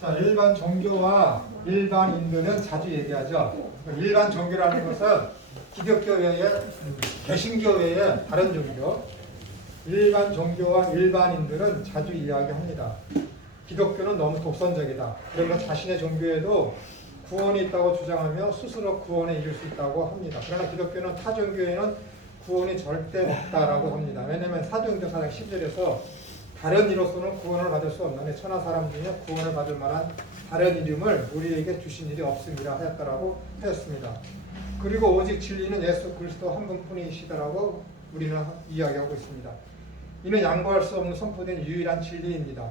자, 일반 종교와 일반인들은 자주 얘기하죠. 일반 종교라는 것은 기독교 외에 개신교 외에 다른 종교, 일반 종교와 일반인들은 자주 이야기합니다. 기독교는 너무 독선적이다. 그러면서 자신의 종교에도 구원이 있다고 주장하며 스스로 구원에 이를 수 있다고 합니다. 그러나 기독교는 타 종교에는 구원이 절대 없다라고 합니다. 왜냐하면 사도행전 4장 10절에서 다른 이로서는 구원을 받을 수 없나니 천하 사람 중에 구원을 받을 만한 다른 이름을 우리에게 주신 일이 없음이라 하였다라고 하였습니다. 그리고 오직 진리는 예수 그리스도 한 분뿐이시다라고 우리는 이야기하고 있습니다. 이는 양보할 수 없는 선포된 유일한 진리입니다.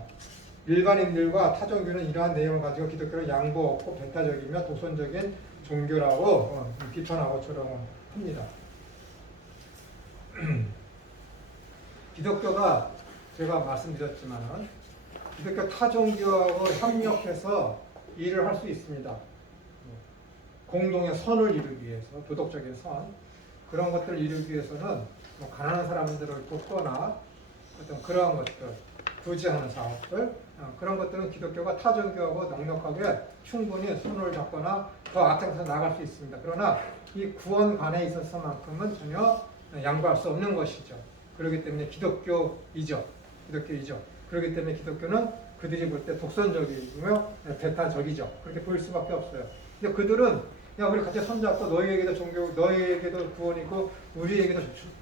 일반인들과 타종교는 이러한 내용을 가지고 기독교를 양보 없고 배타적이며 독선적인 종교라고 비판하고 조롱합니다. 기독교가 제가 말씀드렸지만 기독교 타종교하고 협력해서 일을 할 수 있습니다. 공동의 선을 이루기 위해서, 도덕적인 선, 그런 것들을 이루기 위해서는 가난한 사람들을 돕거나 어떤 그러한 것들, 부지하는 사업들, 그런 것들은 기독교가 타종교하고 넉넉하게 충분히 손을 잡거나 더 앞장서 나갈 수 있습니다. 그러나 이 구원관에 있어서만큼은 전혀 양보할 수 없는 것이죠. 그렇기 때문에 기독교이죠. 그렇기 때문에 기독교는 그들이 볼 때 독선적이며 배타적이죠. 그렇게 보일 수밖에 없어요. 근데 그들은 야, 우리 같이 손잡고 너희에게도 종교, 너희에게도 구원이 있고 우리에게도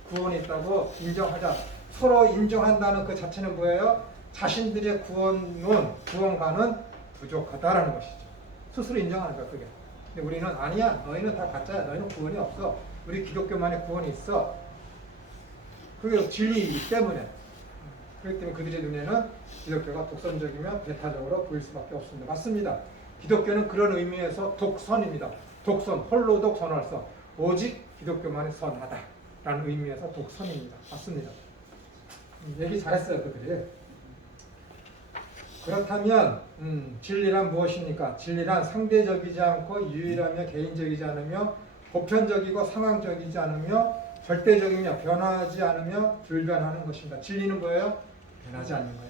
구원이 있다고 인정하자. 서로 인정한다는 그 자체는 뭐예요? 자신들의 구원관은 부족하다라는 것이죠. 스스로 인정하는 거야, 그게. 근데 우리는 아니야. 너희는 다 가짜야. 너희는 구원이 없어. 우리 기독교만의 구원이 있어. 그게 진리이기 때문에. 그렇기 때문에 그들의 눈에는 기독교가 독선적이며 배타적으로 보일 수밖에 없습니다. 맞습니다. 기독교는 그런 의미에서 독선입니다. 독선, 홀로독 선할서. 오직 기독교만이 선하다라는 의미에서 독선입니다. 맞습니다. 얘기 잘했어요, 그들이. 그렇다면 진리란 무엇입니까? 진리란 상대적이지 않고 유일하며 개인적이지 않으며 보편적이고 상황적이지 않으며 절대적이며 변하지 않으며 불변하는 것입니다. 진리는 뭐예요? 변하지 않는 거예요.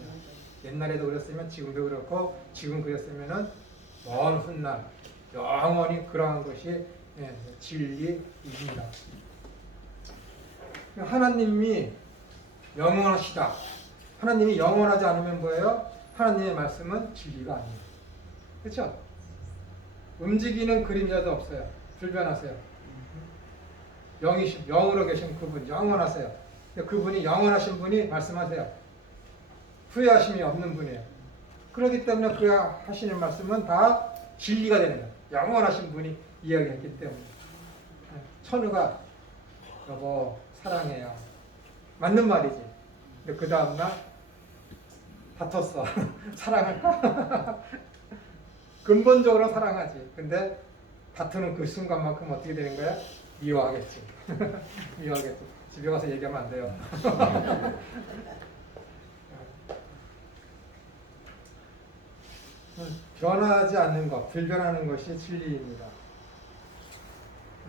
옛날에도 그랬으면 지금도 그렇고 지금 그랬으면은 먼 훗날 영원히 그러한 것이 진리입니다. 하나님이 영원하시다. 하나님이 영원하지 않으면 뭐예요? 하나님의 말씀은 진리가 아니에요. 그렇죠? 움직이는 그림자도 없어요. 불변하세요. 영으로 계신 그분 영원하세요. 그분이 영원하신 분이 말씀하세요. 후회하심이 없는 분이에요. 그렇기 때문에 그 하시는 말씀은 다 진리가 되는 거예요. 영원하신 분이 이야기했기 때문에. 천우가 여보 사랑해요. 맞는 말이지. 근데 그 다음날 다퉜어. 사랑할까? 근본적으로 사랑하지. 근데 다투는 그 순간만큼 어떻게 되는 거야? 미워하겠지. 미워하겠지. 집에 가서 얘기하면 안 돼요. 변하지 않는 것, 불변하는 것이 진리입니다.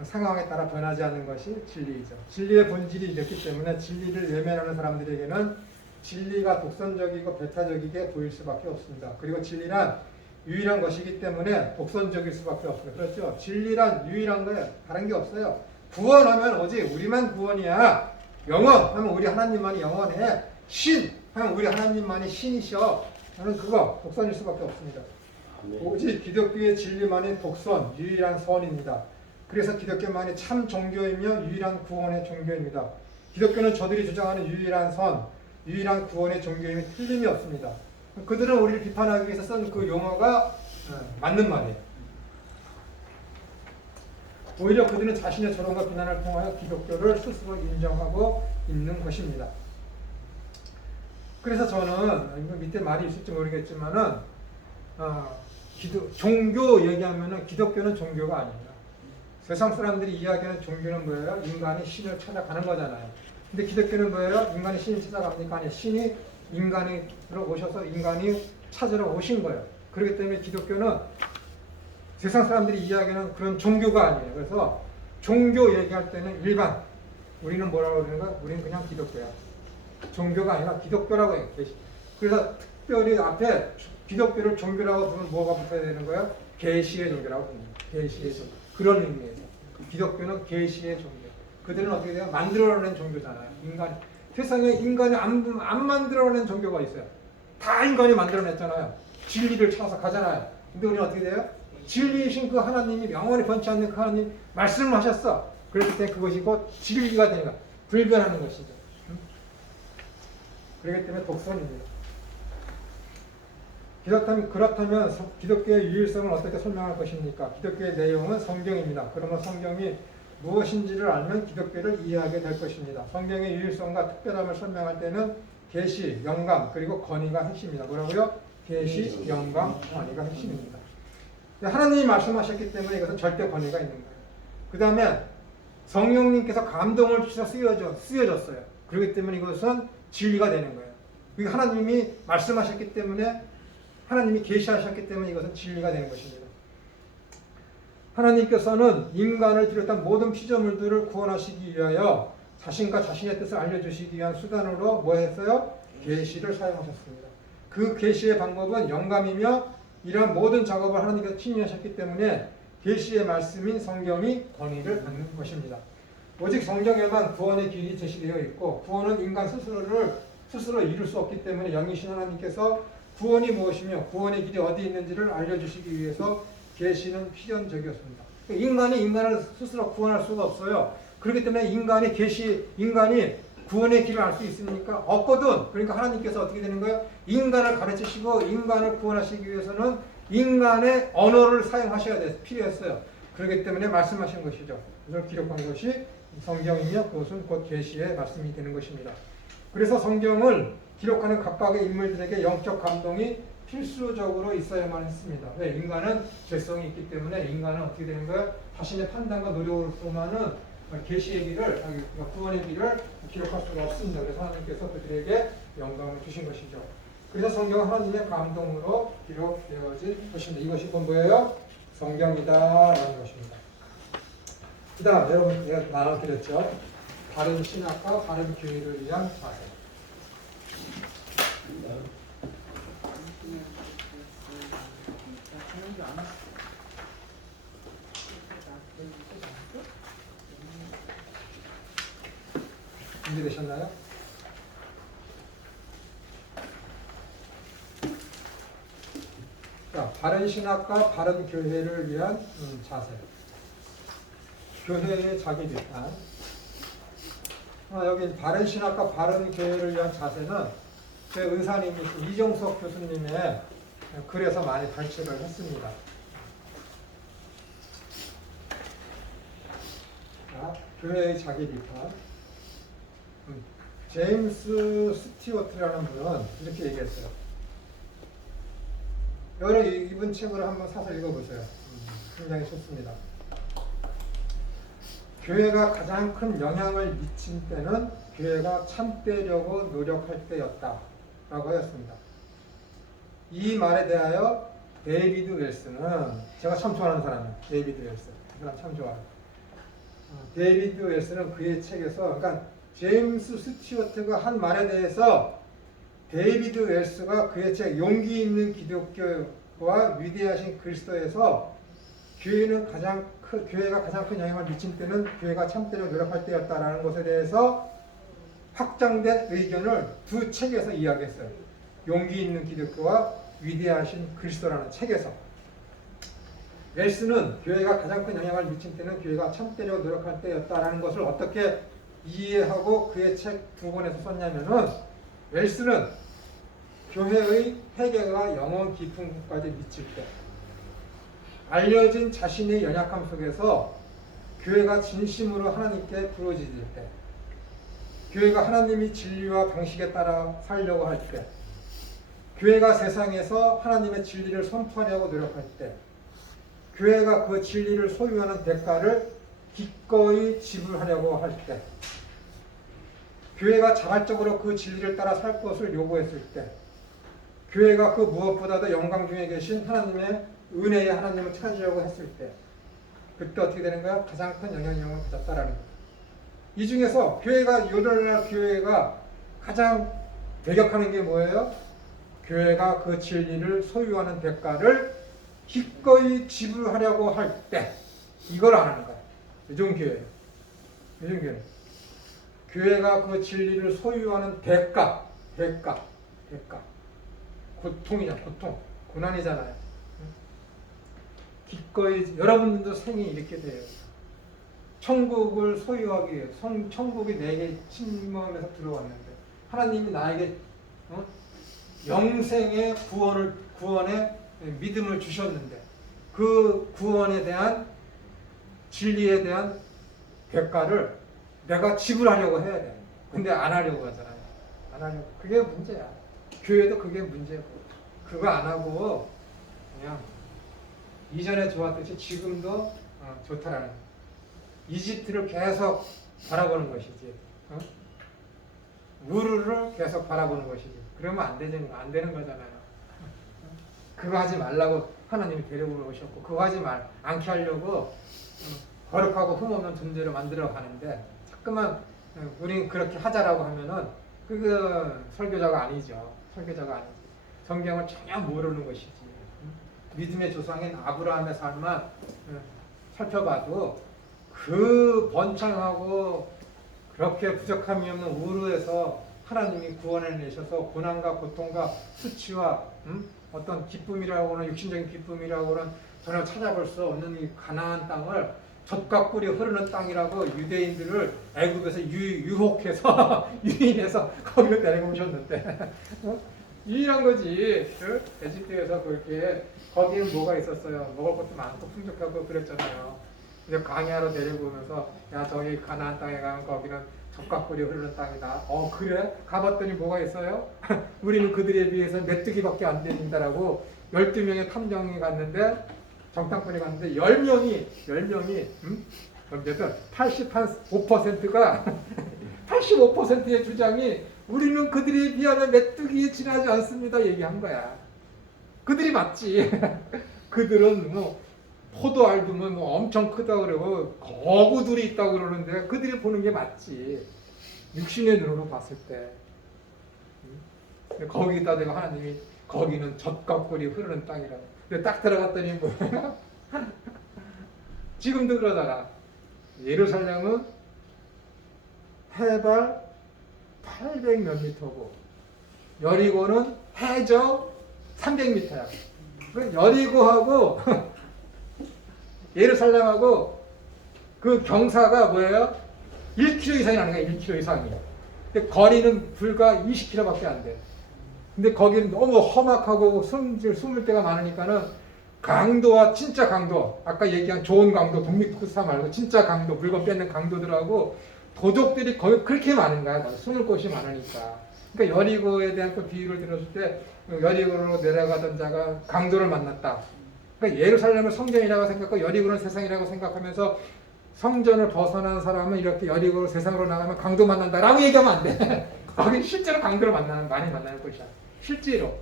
상황에 따라 변하지 않는 것이 진리이죠. 진리의 본질이 이렇기 때문에 진리를 외면하는 사람들에게는 진리가 독선적이고 배타적이게 보일 수밖에 없습니다. 그리고 진리란 유일한 것이기 때문에 독선적일 수밖에 없어요. 그렇죠? 진리란 유일한 거예요. 다른 게 없어요. 구원하면 오직 우리만 구원이야. 영원 하면 우리 하나님만이 영원해. 신 하면 우리 하나님만이 신이셔. 저는 그거 독선일 수밖에 없습니다. 오직 기독교의 진리만이 독선, 유일한 선입니다. 그래서 기독교만이 참 종교이며 유일한 구원의 종교입니다. 기독교는 저들이 주장하는 유일한 선, 유일한 구원의 종교임이 틀림이 없습니다. 그들은 우리를 비판하기 위해서 쓴 그 용어가 맞는 말이에요. 오히려 그들은 자신의 조롱과 비난을 통하여 기독교를 스스로 인정하고 있는 것입니다. 그래서 저는 밑에 말이 있을지 모르겠지만은 종교 얘기하면은 기독교는 종교가 아닙니다. 세상 사람들이 이야기하는 종교는 뭐예요? 인간이 신을 찾아가는 거잖아요. 근데 기독교는 뭐예요? 인간이 신을 찾아갑니까? 아니, 신이 인간으로 오셔서 인간이 찾으러 오신 거예요. 그렇기 때문에 기독교는 세상 사람들이 이야기하는 그런 종교가 아니에요. 그래서 종교 얘기할 때는 일반 우리는 뭐라고 그러는가? 우리는 그냥 기독교야. 종교가 아니라 기독교라고 해요. 그래서 특별히 앞에 기독교를 종교라고 부르면 뭐가 붙어야 되는 거예요? 계시의 종교라고 부르는 거예요. 계시의 종교. 그런 의미에서. 기독교는 계시의 종교. 그들은 어떻게 돼요? 만들어낸 종교잖아요. 세상에 인간이 안 만들어낸 종교가 있어요. 다 인간이 만들어냈잖아요. 진리를 찾아서 가잖아요. 근데 우리는 어떻게 돼요? 진리이신 그 하나님이 영원히 번치 않는 그 하나님 말씀을 하셨어. 그랬을 때 그것이 곧 진리가 되는 거야. 불변하는 것이죠. 그렇기 때문에 독선입니다. 그렇다면 기독교의 유일성을 어떻게 설명할 것입니까? 기독교의 내용은 성경입니다. 그러면 성경이 무엇인지를 알면 기독교를 이해하게 될 것입니다. 성경의 유일성과 특별함을 설명할 때는 계시, 영감, 그리고 건의가 핵심입니다. 뭐라고요? 계시, 영감, 건의가 핵심입니다. 하나님이 말씀하셨기 때문에 이것은 절대 권위가 있는 거예요. 그 다음에 성령님께서 감동을 주셔서 쓰여졌어요. 그렇기 때문에 이것은 진리가 되는 거예요. 하나님이 말씀하셨기 때문에 하나님이 계시하셨기 때문에 이것은 진리가 되는 것입니다. 하나님께서는 인간을 비롯한 모든 피조물들을 구원하시기 위하여 자신과 자신의 뜻을 알려주시기 위한 수단으로 뭐 했어요? 계시를 사용하셨습니다. 그 계시의 방법은 영감이며 이러한 모든 작업을 하나님께서 친히 하셨기 때문에 계시의 말씀인 성경이 권위를 갖는 것입니다. 오직 성경에만 구원의 길이 제시되어 있고 구원은 인간 스스로 이룰 수 없기 때문에 영이신 하나님께서 구원이 무엇이며 구원의 길이 어디 있는지를 알려주시기 위해서 계시는 필연적이었습니다. 인간이 인간을 스스로 구원할 수가 없어요. 그렇기 때문에 인간이 구원의 길을 알 수 있습니까? 없거든. 그러니까 하나님께서 어떻게 되는 거예요? 인간을 가르치시고 인간을 구원하시기 위해서는 인간의 언어를 사용하셔야 필요했어요. 그렇기 때문에 말씀하신 것이죠. 그걸 기록한 것이 성경이며 그것은 곧 계시의 말씀이 되는 것입니다. 그래서 성경을 기록하는 각각의 인물들에게 영적 감동이 필수적으로 있어야만 했습니다. 왜? 인간은 죄성이 있기 때문에 인간은 어떻게 되는 거예요? 자신의 판단과 노력으로만은 계시의 길을, 구원의 길을 기록할 수가 없습니다. 그래서 하나님께서 그들에게 영감을 주신 것이죠. 그래서 성경은 하나님의 감동으로 기록되어진 것입니다. 이것이 곧 뭐예요? 성경이다라는 것입니다. 그 다음 여러분 제가 나눠드렸죠. 바른 신학과 바른 교회를 위한 자세. 준비되셨나요? 자, 바른 신학과 바른 교회를 위한 자세. 교회의 자기 비판. 여기 바른 신학과 바른 교회를 위한 자세는 제 은사님이신 이정석 교수님의 글에서 많이 발췌를 했습니다. 자, 교회의 자기 비판. 제임스 스튜어트라는 분은 이렇게 얘기했어요. 여러분 이분 책을 한번 사서 읽어보세요. 굉장히 좋습니다. 교회가 가장 큰 영향을 미친 때는 교회가 참되려고 노력할 때였다 라고 하였습니다. 이 말에 대하여 데이비드 웰스는, 제가 참 좋아하는 사람이에요. 데이비드 웰스. 그 사람 참 좋아해요. 데이비드 웰스는 그의 책에서, 그러니까 제임스 스튜어트가 한 말에 대해서 데이비드 웰스가 그의 책 용기 있는 기독교와 위대하신 그리스도에서 교회가 가장 큰 영향을 미친 때는 교회가 참되려고 노력할 때였다라는 것에 대해서 확장된 의견을 두 책에서 이야기했어요. 용기 있는 기독교와 위대하신 그리스도라는 책에서. 웰스는 교회가 가장 큰 영향을 미친 때는 교회가 참되려고 노력할 때였다라는 것을 어떻게 이해하고 그의 책 두 권에서 썼냐면은, 웰스는 교회의 회개가 영혼 깊은 곳까지 미칠 때, 알려진 자신의 연약함 속에서 교회가 진심으로 하나님께 부르짖을 때, 교회가 하나님이 진리와 방식에 따라 살려고 할 때, 교회가 세상에서 하나님의 진리를 선포하려고 노력할 때, 교회가 그 진리를 소유하는 대가를 기꺼이 지불하려고 할 때, 교회가 자발적으로 그 진리를 따라 살 것을 요구했을 때, 교회가 그 무엇보다도 영광 중에 계신 하나님의 은혜의 하나님을 찾으려고 했을 때, 그때 어떻게 되는 거야? 가장 큰 영향력을 가졌다라는 거예요. 이 중에서 교회가 오늘날 교회가 가장 배격하는 게 뭐예요? 교회가 그 진리를 소유하는 대가를 기꺼이 지불하려고 할 때 이걸 안 하는 거야. 요즘 교회. 요즘 교회. 교회가 그 진리를 소유하는 대가. 고통이냐, 고통. 고난이잖아요. 기꺼이, 여러분들도 생이 이렇게 돼요. 천국을 소유하기 위해, 천국이 내게 침범해서 들어왔는데, 하나님이 나에게 영생의 구원의 믿음을 주셨는데, 그 구원에 대한 진리에 대한 대가를 내가 지불하려고 해야 돼. 근데 안 하려고 하잖아요. 안 하려고. 그게 문제야. 교회도 그게 문제고. 그거 안 하고 그냥 이전에 좋았듯이 지금도 좋다라는 거야. 이집트를 계속 바라보는 것이지. 우르를 계속 바라보는 것이지. 그러면 안 되는 거잖아요. 그거 하지 말라고 하나님이 데려오셨고, 그거 하지 않게 하려고 거룩하고 흠없는 존재를 만들어 가는데, 자꾸만 우린 그렇게 하자라고 하면은 그거 설교자가 아니죠. 설교자가 아니지. 성경을 전혀 모르는 것이지. 믿음의 조상인 아브라함의 삶만 살펴봐도 그 번창하고 그렇게 부족함이 없는 우르에서 하나님이 구원해 내셔서 고난과 고통과 수치와 어떤 기쁨이라고는 육신적인 기쁨이라고는 전혀 찾아볼 수 없는 이 가나안 땅을 젖과 꿀이 흐르는 땅이라고 유대인들을 애굽에서 유혹해서 유인해서 거기로 데리고 오셨는데 유일한 거지. 에집트에서 그렇게 거기는 뭐가 있었어요? 먹을 것도 많고 풍족하고 그랬잖아요. 근데 광야로 데리고 오면서 야, 저기 가나안 땅에 가면 거기는 젖과 꿀이 흐르는 땅이다. 그래? 가봤더니 뭐가 있어요? 우리는 그들에 비해서 메뚜기밖에 안 된다라고 12명의 탐정이 갔는데, 정탐꾼이 갔는데 10명이 어쨌든 85%가 85%의 주장이 우리는 그들에 비하면 메뚜기에 지나지 않습니다 얘기한 거야. 그들이 맞지. 그들은 포도알도 엄청 크다 그러고 거구들이 있다고 그러는데 그들이 보는 게 맞지. 육신의 눈으로 봤을 때. 거기다 대고 하나님이 거기는 젖과 꿀이 흐르는 땅이라고. 근데 딱 들어갔더니 뭐야? 지금도 그러잖아. 예루살렘은 해발 800 몇 미터고 여리고는 해저 300m야. 여리고하고 예루살렘하고 그 경사가 뭐예요? 1km 이상이 나는 거야. 1km 이상이. 근데 거리는 불과 20km밖에 안 돼. 근데 거기는 너무 험악하고 숨을 데가 많으니까는 강도와 진짜 강도, 아까 얘기한 좋은 강도, 독립투사 말고 진짜 강도, 물건 뺏는 강도들하고 도적들이 거기 그렇게 많은 거야. 숨을 곳이 많으니까. 그러니까 여리고에 대한 그 비유를 들었을 때 여리고로 내려가던 자가 강도를 만났다. 그러니까 예루살렘을 성전이라고 생각하고 여리고는 세상이라고 생각하면서 성전을 벗어난 사람은 이렇게 여리고로 세상으로 나가면 강도 만난다라고 얘기하면 안 돼. 거기 실제로 강도를 많이 만나는 곳이야. 실제로.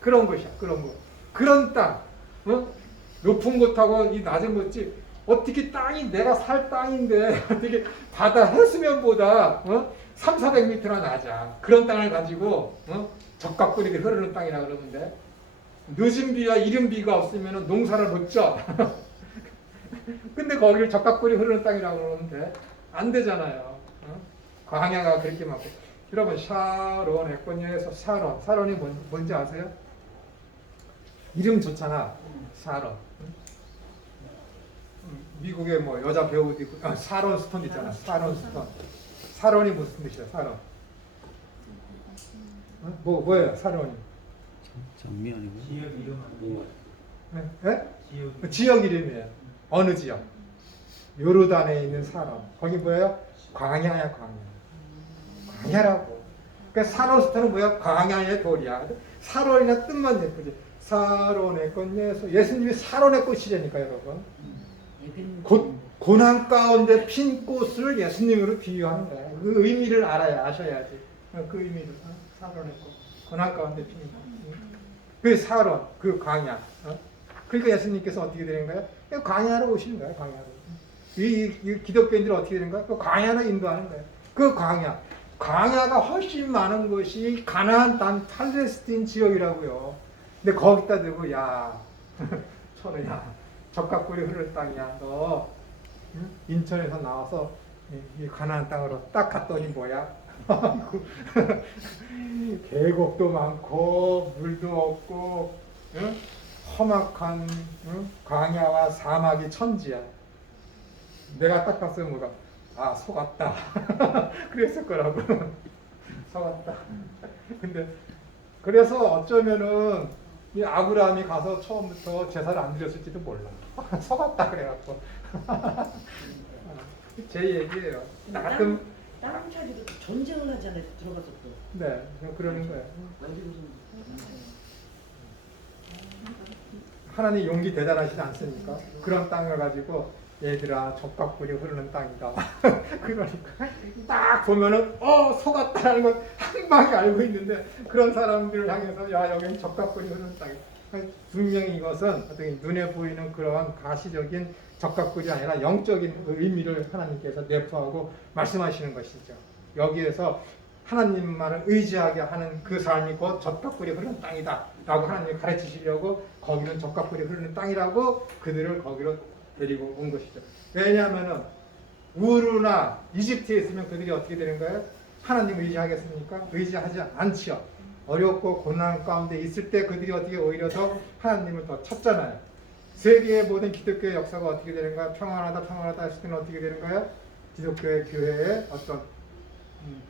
그런 곳이야. 그런 곳. 그런 땅. 높은 곳하고 이 낮은 곳이 어떻게 땅이 내가 살 땅인데 어떻게 바다 해수면보다 300~400m나 낮아. 그런 땅을 가지고 젖과 꿀이 흐르는 땅이라 그러는데 늦은 비와 이른 비가 없으면 농사를 못 져. 근데 거기를 젖과 꿀이 흐르는 땅이라고 그러는데 안 되잖아요. 광야가 그렇게 많고. 여러분 샤론 에코니아에서 샤론이 뭔지 아세요? 이름 좋잖아. 샤론. 미국에 뭐 여자 배우도 있고 샤론 스톤 있잖아. 샤론 스톤. 샤론이 무슨 뜻이야? 샤론. 뭐예요? 샤론이. 장미 아니고? 지역 이름 아니고? 네? 지역 이름이에요. 어느 지역? 요르단에 있는 샤론. 거기 뭐예요? 광야야, 광야. 광야라고. 그러니까 샤론스타는 뭐야? 광야의 돌이야. 샤론이나 뜻만 예쁘지. 샤론의 꽃 예수님이 샤론의 꽃이라니까 여러분. 고난 가운데 핀 꽃을 예수님으로 비유하는 거야. 그 의미를 아셔야지. 그 의미를. 샤론의 꽃. 고난 가운데 핀 꽃. 그 샤론, 그 광야. 그러니까 예수님께서 어떻게 되는 거예요? 광야로 오시는 거예요. 광야로. 이 기독교인들이 어떻게 되는가? 그 광야를 인도하는 거예요. 그 광야가 훨씬 많은 것이 가나안 땅 팔레스틴 지역이라고요. 근데 거기다 대고 야 천우야 적각꿀이 흐를 땅이야. 너 응? 인천에서 나와서 이 가나안 땅으로 딱 갔더니 뭐야? 계곡도 많고 물도 없고 응? 험악한 응? 광야와 사막이 천지야. 내가 딱 봤으면 뭐가 아 속았다 그랬을 거라고. 속았다. 근데 그래서 어쩌면은 이 아브라함이 가서 처음부터 제사를 안 드렸을지도 몰라. 속았다 그래갖고. 제 얘기예요. 가끔 다른 차지도 전쟁을 하잖아요. 들어가서 또. 네 그러는 거예요. 하나님 용기 대단하시지 않습니까? 그런 땅을 가지고 얘들아 적각불이 흐르는 땅이다. 그러니까 딱 보면은 속았다는 건 한 방에 알고 있는데 그런 사람들을 향해서 야 여기는 적각불이 흐르는 땅이다. 분명히 이것은 어떻게 눈에 보이는 그러한 가시적인 적각불이 아니라 영적인 의미를 하나님께서 내포하고 말씀하시는 것이죠. 여기에서 하나님만을 의지하게 하는 그 삶이 곧 적각불이 흐르는 땅이다 라고 하나님이 가르치시려고 거기는 적각불이 흐르는 땅이라고 그들을 거기로 데리고 온 것이죠. 왜냐하면 우르나 이집트에 있으면 그들이 어떻게 되는 거예요? 하나님 의지하겠습니까? 의지하지 않지요. 어렵고 고난 가운데 있을 때 그들이 어떻게 오히려 더 하나님을 더 찾잖아요. 세계의 모든 기독교의 역사가 어떻게 되는가? 평안하다 했을 때는 어떻게 되는가요? 기독교의 교회의 어떤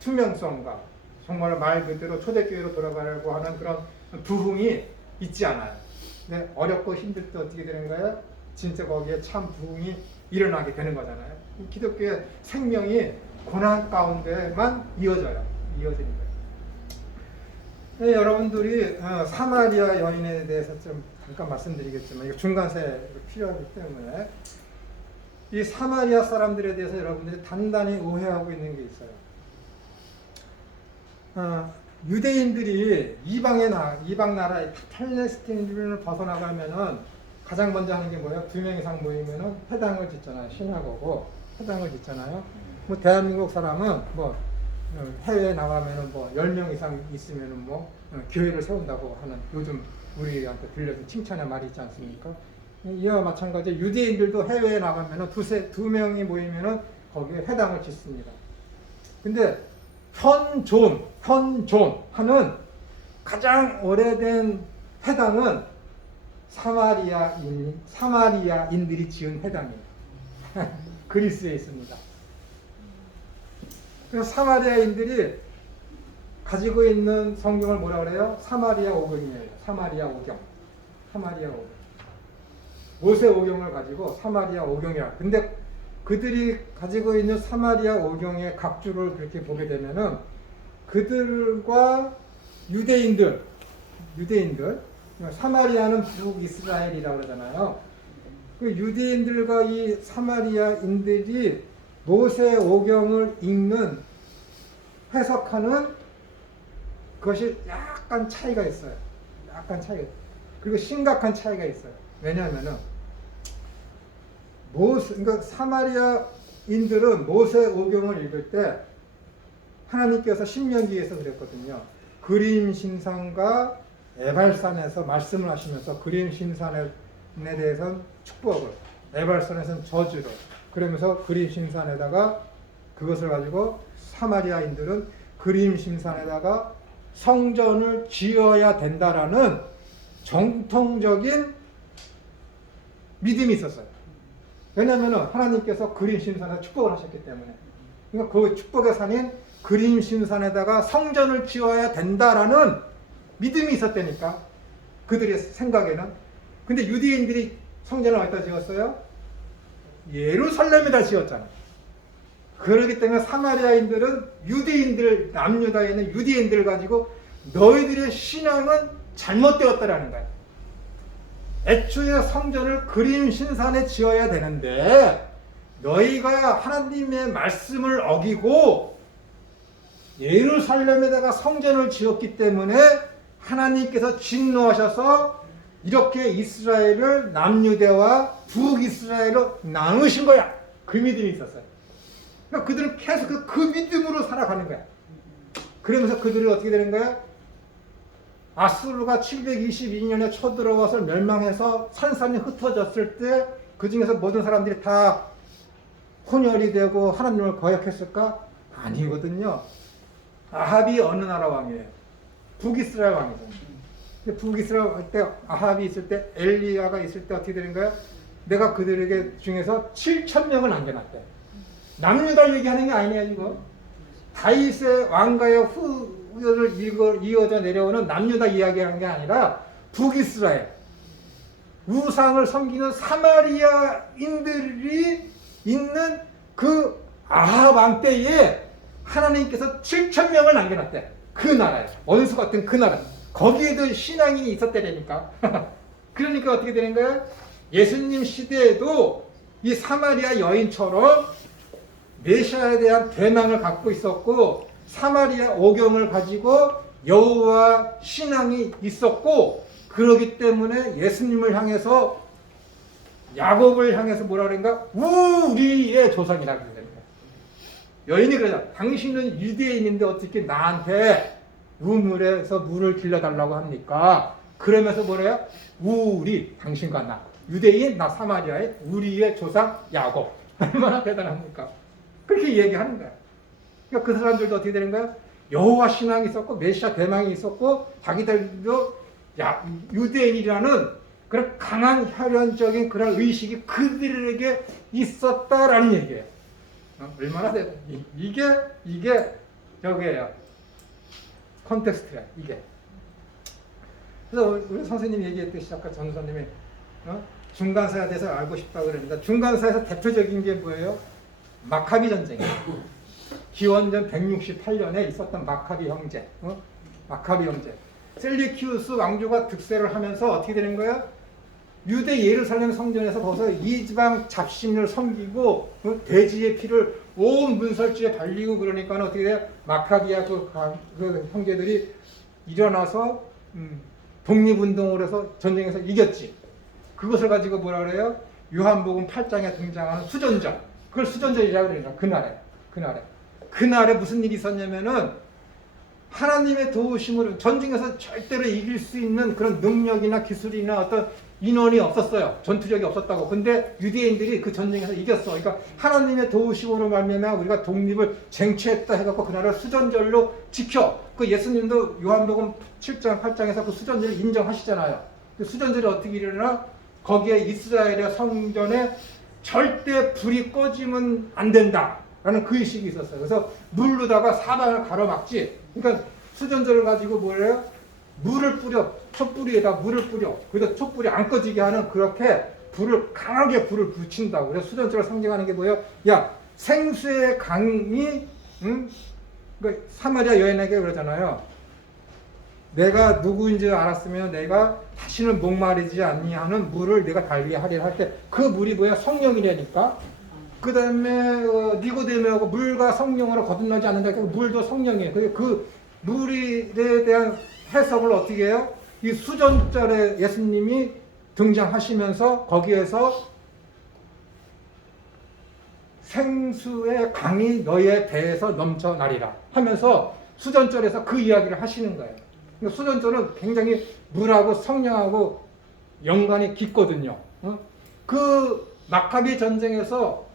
투명성과 정말 말 그대로 초대교회로 돌아가려고 하는 그런 부흥이 있지 않아요. 근데 어렵고 힘들 때 어떻게 되는가요? 진짜 거기에 참 부흥이 일어나게 되는 거잖아요. 기독교의 생명이 고난 가운데만 이어지는 거예요. 네, 여러분들이 사마리아 여인에 대해서 좀 잠깐 말씀드리겠지만 이거 중간세 필요하기 때문에 이 사마리아 사람들에 대해서 여러분들이 단단히 오해하고 있는 게 있어요. 유대인들이 이방 나라의 팔레스틴을 벗어나가면은 가장 먼저 하는 게 뭐예요? 2명 이상 모이면은 회당을 짓잖아요. 신학하고 회당을 짓잖아요. 뭐 대한민국 사람은 뭐 해외에 나가면은 뭐 10명 이상 있으면은 뭐 교회를 세운다고 하는 요즘 우리한테 들려준 칭찬의 말이 있지 않습니까? 이와 마찬가지 유대인들도 해외에 나가면은 2명이 모이면은 거기에 회당을 짓습니다. 근데 현존 하는 가장 오래된 회당은 사마리아인들이 지은 회당이에요. 그리스에 있습니다. 그래서 사마리아인들이 가지고 있는 성경을 뭐라 그래요? 사마리아 오경이에요. 사마리아 오경. 모세 오경을 가지고 사마리아 오경이라. 근데 그들이 가지고 있는 사마리아 오경의 각주를 그렇게 보게 되면은 그들과 유대인들 사마리아는 북이스라엘이라고 그러잖아요. 그 유대인들과 이 사마리아인들이 모세 오경을 읽는 해석하는 그것이 약간 차이가 있어요. 그리고 심각한 차이가 있어요. 왜냐하면은 그러니까 사마리아인들은 모세 오경을 읽을 때 하나님께서 신명기에서 그랬거든요. 그림 신상과 에발산에서 말씀을 하시면서 그림 신산에 대해서는 축복을, 에발산에서는 저주를, 그러면서 그림 신산에다가 그것을 가지고 사마리아인들은 그림 신산에다가 성전을 지어야 된다라는 정통적인 믿음이 있었어요. 왜냐하면 하나님께서 그림 신산에 축복을 하셨기 때문에. 그러니까 그 축복의 산인 그림 신산에다가 성전을 지어야 된다라는 믿음이 있었다니까. 그들의 생각에는. 근데 유대인들이 성전을 어디다 지었어요? 예루살렘에다 지었잖아. 그렇기 때문에 사마리아인들은 남유다에 있는 유대인들을 가지고 너희들의 신앙은 잘못되었다라는 거야. 애초에 성전을 그림 신산에 지어야 되는데 너희가 하나님의 말씀을 어기고 예루살렘에다가 성전을 지었기 때문에 하나님께서 진노하셔서 이렇게 이스라엘을 남유대와 북이스라엘로 나누신 거야. 그 믿음이 있었어요. 그러니까 그들은 계속 그 믿음으로 살아가는 거야. 그러면서 그들이 어떻게 되는 거야? 아수르가 722년에 쳐들어와서 멸망해서 산산이 흩어졌을 때 그 중에서 모든 사람들이 다 혼혈이 되고 하나님을 거역했을까? 아니거든요. 아합이 어느 나라 왕이에요? 북이스라엘 왕이잖아요. 북이스라엘 할 때 아합이 있을 때 엘리야가 있을 때 어떻게 되는 거야? 내가 그들에게 중에서 7,000명을 남겨놨대. 남유다를 얘기하는 게 아니냐 이거. 다윗의 왕가의 후를 이어져 내려오는 남유다 이야기하는 게 아니라 북이스라엘 우상을 섬기는 사마리아인들이 있는 그 아합 왕 때에 하나님께서 7,000명을 남겨놨대. 그 나라에 원수 같은 그 나라 거기에도 신앙인이 있었대니까. 그러니까 어떻게 되는 거야? 예수님 시대에도 이 사마리아 여인처럼 메시아에 대한 대망을 갖고 있었고 사마리아 오경을 가지고 여호와 신앙이 있었고 그러기 때문에 예수님을 향해서 야곱을 향해서 뭐라 그런가? 우리의 조상이라고 그러는 거야. 여인이 그러잖아. 당신은 유대인인데 어떻게 나한테 우물에서 물을 길러달라고 합니까? 그러면서 뭐래요? 우리, 당신과 나. 유대인, 나 사마리아의 우리의 조상 야곱. 얼마나 대단합니까? 그렇게 얘기하는 거야. 그러니까 그 사람들도 어떻게 되는 거야? 여호와 신앙이 있었고 메시아 대망이 있었고 자기들도 유대인이라는 그런 강한 혈연적인 그런 의식이 그들에게 있었다라는 얘기예요. 얼마나 이게 저기예요. 컨텍스트야 이게. 그래서 우리 선생님이 얘기했듯이 아까 전도사님이 중간사에 대해서 알고 싶다고 그러니까 중간사에서 대표적인 게 뭐예요? 마카비 전쟁이에요. 기원전 168년에 있었던 마카비 형제. 마카비 형제. 셀리키우스 왕조가 득세를 하면서 어떻게 되는 거야? 유대 예루살렘 성전에서 거기서 이지방 잡신을 섬기고 돼지의 피를 온 문설주에 발리고 그러니까 어떻게 돼요? 마카비아 그 형제들이 일어나서 독립운동을 해서 전쟁에서 이겼지. 그것을 가지고 뭐라 그래요? 요한복음 8장에 등장하는 수전전. 그걸 수전전이라고 그래요. 그날에 무슨 일이 있었냐면은 하나님의 도우심으로 전쟁에서 절대로 이길 수 있는 그런 능력이나 기술이나 어떤 인원이 없었어요. 전투력이 없었다고. 근데 유대인들이 그 전쟁에서 이겼어. 그러니까 하나님의 도우심으로 말미암아 우리가 독립을 쟁취했다 해갖고 그날을 수전절로 지켜. 그 예수님도 요한복음 7장 8장에서 그 수전절을 인정하시잖아요. 그 수전절이 어떻게 일어나? 거기에 이스라엘의 성전에 절대 불이 꺼지면 안 된다 라는 그 의식이 있었어요. 그래서 물로다가 사방을 가로막지. 그러니까 수전절을 가지고 뭐래요? 물을 뿌려, 촛불에다 물을 뿌려. 그래서 촛불이 안 꺼지게 하는 그렇게 강하게 불을 붙인다고. 그래서 수전절을 상징하는 게 뭐예요? 야, 생수의 강이, 그 사마리아 여인에게 그러잖아요. 내가 누구인지 알았으면 내가 다시는 목마르지 아니하는 물을 내가 달리하리라 할 때 그 물이 뭐야? 성령이라니까. 그 다음에 니고데모하고 물과 성령으로 거듭나지 않는다. 물도 성령이에요. 그 물에 대한 해석을 어떻게 해요? 이 수전절에 예수님이 등장하시면서 거기에서 생수의 강이 너의 배에서 넘쳐나리라 하면서 수전절에서 그 이야기를 하시는 거예요. 수전절은 굉장히 물하고 성령하고 연관이 깊거든요. 그 마카비 전쟁에서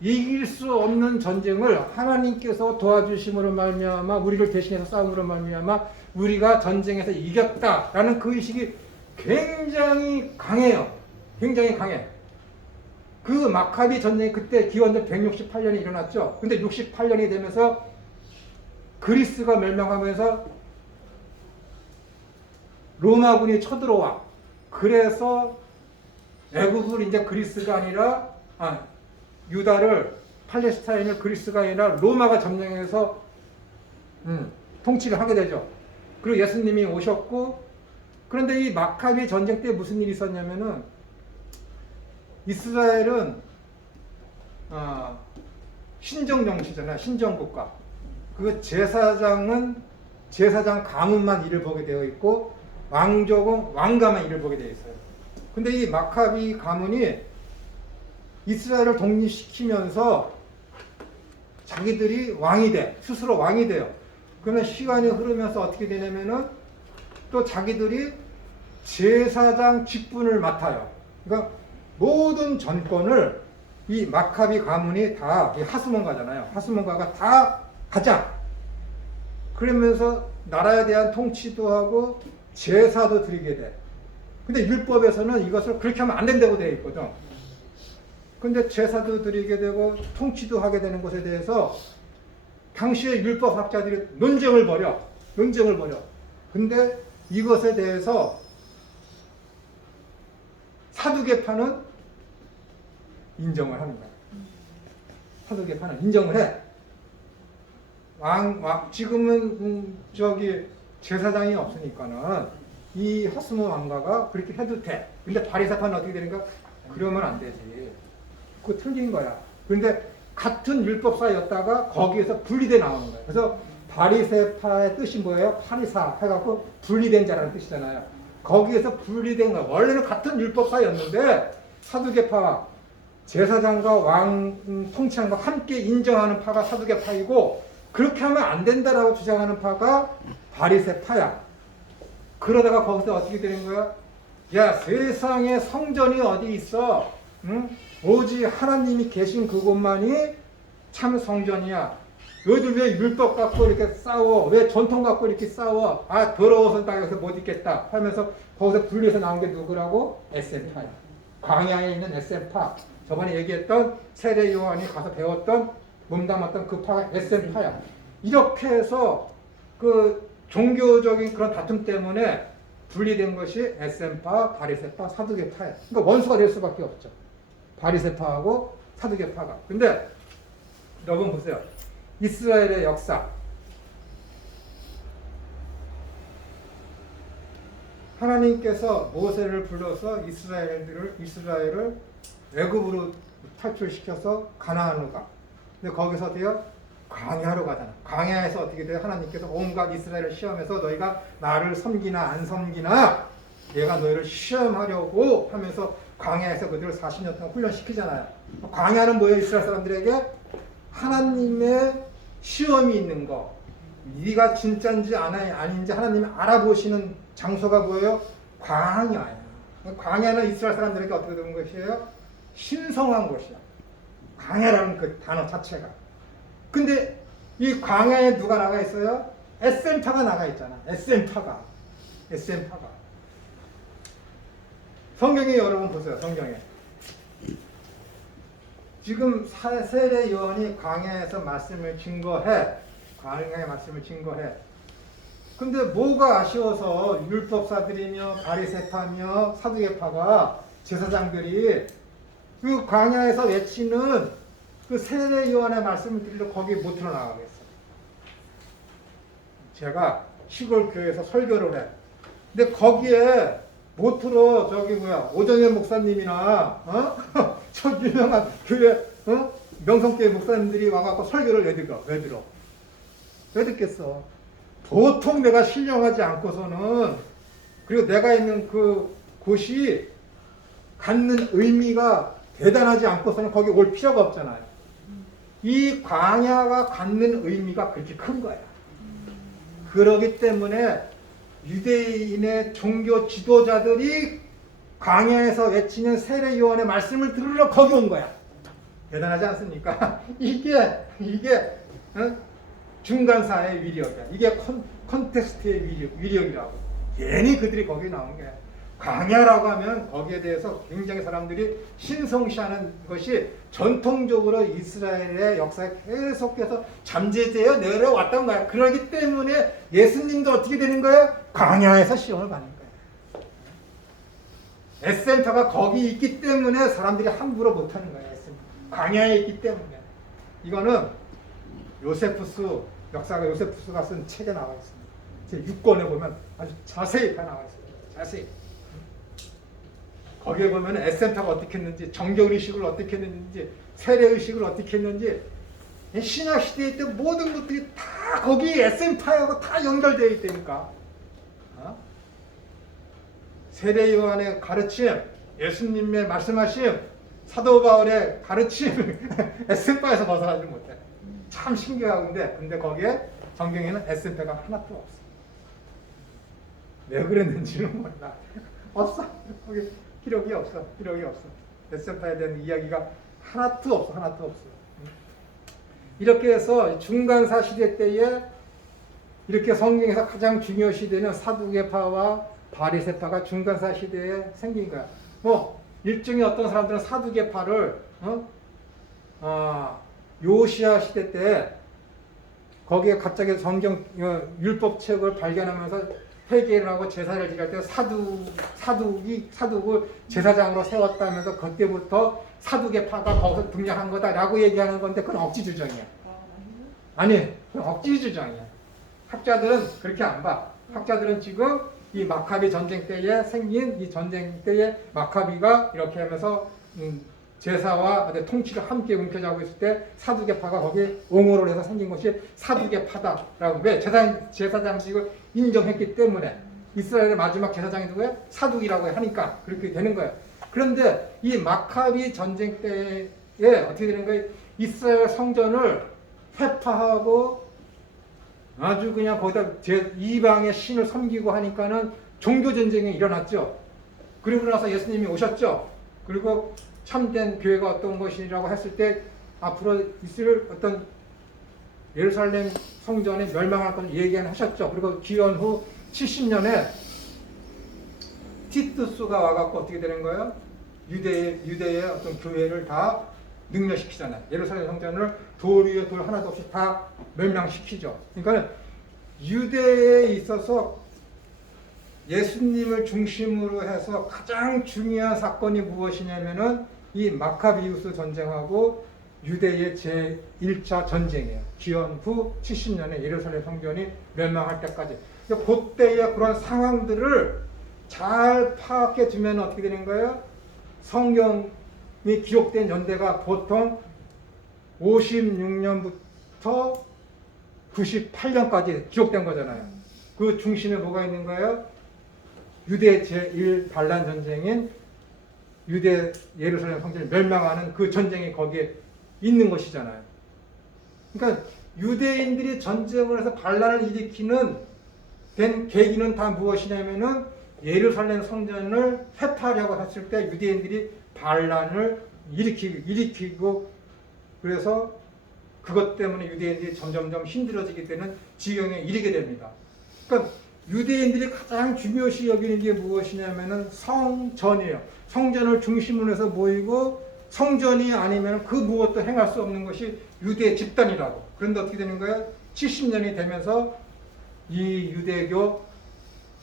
이길 수 없는 전쟁을 하나님께서 도와주심으로 말미암아 우리를 대신해서 싸움으로 말미암아 우리가 전쟁에서 이겼다라는 그 의식이 굉장히 강해요. 굉장히 강해. 그 마카비 전쟁이 그때 기원전 168년에 일어났죠. 근데 68년이 되면서 그리스가 멸망하면서 로마군이 쳐들어와. 그래서 애국을 이제 그리스가 아니라 유다를 팔레스타인을 그리스가 아니라 로마가 점령해서 통치를 하게 되죠. 그리고 예수님이 오셨고 그런데 이 마카비 전쟁 때 무슨 일이 있었냐면은 이스라엘은 신정 정치잖아요. 신정 국가. 그 제사장 가문만 일을 보게 되어 있고 왕족은 왕가만 일을 보게 되어 있어요. 근데 이 마카비 가문이 이스라엘을 독립시키면서 자기들이 왕이 돼. 스스로 왕이 돼요. 그러면 시간이 흐르면서 어떻게 되냐면은 또 자기들이 제사장 직분을 맡아요. 그러니까 모든 전권을 이 마카비 가문이 다 하스몬가잖아요. 하스몬가가 다 가자. 그러면서 나라에 대한 통치도 하고 제사도 드리게 돼. 근데 율법에서는 이것을 그렇게 하면 안 된다고 되어 있거든. 근데 제사도 드리게 되고 통치도 하게 되는 것에 대해서 당시의 율법학자들이 논쟁을 벌여. 근데 이것에 대해서 사두개파는 인정을 하는 거야. 사두개파는 인정을 해. 지금은 제사장이 없으니까는 이 하스몬 왕가가 그렇게 해도 돼. 근데 바리새파는 어떻게 되는가? 그러면 안 되지. 그거 틀린 거야. 그런데 같은 율법사였다가 거기에서 분리돼 나오는 거야. 그래서 바리새파의 뜻이 뭐예요? 파리사 해갖고 분리된 자라는 뜻이잖아요. 거기에서 분리된 거야. 원래는 같은 율법사였는데 사두개파 제사장과 왕 통치하는 거 함께 인정하는 파가 사두개파이고 그렇게 하면 안 된다라고 주장하는 파가 바리새파야. 그러다가 거기서 어떻게 되는 거야? 야, 세상에 성전이 어디 있어? 응? 오직 하나님이 계신 그곳만이 참 성전이야. 너희들 왜 율법 갖고 이렇게 싸워? 왜 전통 갖고 이렇게 싸워? 아, 더러워서 나 여기서 못 있겠다 하면서 거기서 분리해서 나온 게 누구라고? 에센파야. 광야에 있는 에센파. 저번에 얘기했던 세례 요한이 가서 배웠던 몸담았던 그 파가 에센파야. 이렇게 해서 그 종교적인 그런 다툼 때문에 분리된 것이 에센파, 바리새파, 사두개파야. 그러니까 원수가 될 수밖에 없죠. 바리새파하고 사두개파가. 근데 여러분 보세요. 이스라엘의 역사. 하나님께서 모세를 불러서 이스라엘을 애굽으로 탈출시켜서 가나안으로 가. 근데 거기서 어때요? 광야로 가잖아. 광야에서 어떻게 돼요? 하나님께서 온갖 이스라엘을 시험해서 너희가 나를 섬기나 안 섬기나 얘가 너희를 시험하려고 하면서 광야에서 그들을 40년 동안 훈련시키잖아요. 광야는 뭐예요? 이스라엘 사람들에게 하나님의 시험이 있는 거. 네가 진짜인지 아닌지 하나님이 알아보시는 장소가 뭐예요? 광야예요. 광야는 이스라엘 사람들에게 어떻게 된 것이에요? 신성한 곳이야. 광야라는 그 단어 자체가. 근데 이 광야에 누가 나가 있어요? 에센파가 나가 있잖아. 에센파가. 성경에 여러분 보세요. 성경에. 지금 세례 요한이 광야에서 말씀을 증거해. 광야의 말씀을 증거해. 근데 뭐가 아쉬워서 율법사들이며 바리새파며 사두개파가 제사장들이 그 광야에서 외치는 그 세례 요한의 말씀을 들으러 거기 못 들어나가겠어. 제가 시골 교회에서 설교를 해. 근데 거기에 못 들어. 오정현 목사님이나 저 유명한 교회 명성교회 목사님들이 와갖고 설교를 왜 들어? 왜 듣겠어? 보통 내가 신령하지 않고서는 그리고 내가 있는 그 곳이 갖는 의미가 대단하지 않고서는 거기 올 필요가 없잖아요. 이 광야가 갖는 의미가 그렇게 큰 거야. 그러기 때문에 유대인의 종교 지도자들이 광야에서 외치는 세례 요한의 말씀을 들으러 거기 온 거야. 대단하지 않습니까? 이게 중간사의 위력이야. 이게 컨텍스트의 위력이라고. 괜히 그들이 거기 나온 거야. 광야라고 하면 거기에 대해서 굉장히 사람들이 신성시하는 것이 전통적으로 이스라엘의 역사에 계속해서 잠재되어 내려왔던 거야. 그러기 때문에 예수님도 어떻게 되는 거야? 광야에서 시험을 받는 거야. 에센터가 거기 있기 때문에 사람들이 함부로 못하는 거야. 광야에 있기 때문에. 이거는 역사가 요세푸스가 쓴 책에 나와 있습니다. 제 6권에 보면 아주 자세히 다 나와 있습니다. 자세히. 거기에 보면 에센터가 어떻게 했는지, 정결의식을 어떻게 했는지, 세례의식을 어떻게 했는지, 신약시대에 있던 모든 것들이 다 거기 에센터하고 다 연결되어 있다니까. 세례 요한의 가르침, 예수님의 말씀하심, 사도 바울의 가르침을 에센파에서 벗어나지 못해. 참 신기하군데, 근데 거기에 성경에는 에센파가 하나도 없어. 왜 그랬는지는 몰라. 없어. 거기 기록이 없어. 기록이 없어. 에센파에 대한 이야기가 하나도 없어. 하나도 없어. 이렇게 해서 중간사 시대 때에 이렇게 성경에서 가장 중요시되는 사두개파와 바리새파가 중간사 시대에 생긴 거야. 뭐 일종의 어떤 사람들은 사두개파를 요시야 시대 때 거기에 갑자기 성경 율법책을 발견하면서 회개를 하고 제사를 지낼 때 사둑을 제사장으로 세웠다면서 그때부터 사두개파가 거기서 등장한 거다라고 얘기하는 건데 그건 억지 주장이야. 아니, 그건 억지 주장이야. 학자들은 그렇게 안 봐. 학자들은 지금 이 마카비 전쟁 때에 생긴 이 전쟁 때에 마카비가 이렇게 하면서 제사와 통치를 함께 움켜쥐고 있을 때 사두개파가 거기에 옹호를 해서 생긴 것이 사두개파다라고. 왜? 제사장직을 인정했기 때문에. 이스라엘의 마지막 제사장이 누구예요? 사두기라고 하니까 그렇게 되는 거예요. 그런데 이 마카비 전쟁 때에 어떻게 되는 거예요? 이스라엘 성전을 회파하고 아주 그냥 거기다 이방의 신을 섬기고 하니까는 종교 전쟁이 일어났죠. 그리고 나서 예수님이 오셨죠. 그리고 참된 교회가 어떤 것이라고 했을 때 앞으로 있을 어떤 예루살렘 성전이 멸망할 것을 얘기하셨죠. 그리고 기원 후 70년에 티투스가 와갖고 어떻게 되는 거예요? 유대의 어떤 교회를 다 능멸시키잖아요. 예루살렘 성전을 돌 위에 돌 하나도 없이 다 멸망시키죠. 그러니까 유대에 있어서 예수님을 중심으로 해서 가장 중요한 사건이 무엇이냐면은 이 마카비우스 전쟁하고 유대의 제1차 전쟁이에요. 기원 후 70년에 예루살렘 성전이 멸망할 때까지. 그때의 그런 상황들을 잘 파악해 두면 어떻게 되는 거예요? 성경이 기록된 연대가 보통 56년부터 98년까지 기록된 거잖아요. 그 중심에 뭐가 있는 거예요? 유대 제1반란 전쟁인 유대 예루살렘 성전이 멸망하는 그 전쟁이 거기에 있는 것이잖아요. 그러니까 유대인들이 전쟁을 해서 반란을 일으키는 된 계기는 다 무엇이냐면은 예루살렘 성전을 회파하려고 했을 때 유대인들이 반란을 일으키고 그래서 그것 때문에 유대인들이 점점점 힘들어지게 되는 지경에 이르게 됩니다. 그러니까 유대인들이 가장 중요시 여기는 게 무엇이냐면은 성전이에요. 성전을 중심으로 해서 모이고 성전이 아니면 그 무엇도 행할 수 없는 것이 유대 집단이라고. 그런데 어떻게 되는 거예요? 70년이 되면서 이 유대교의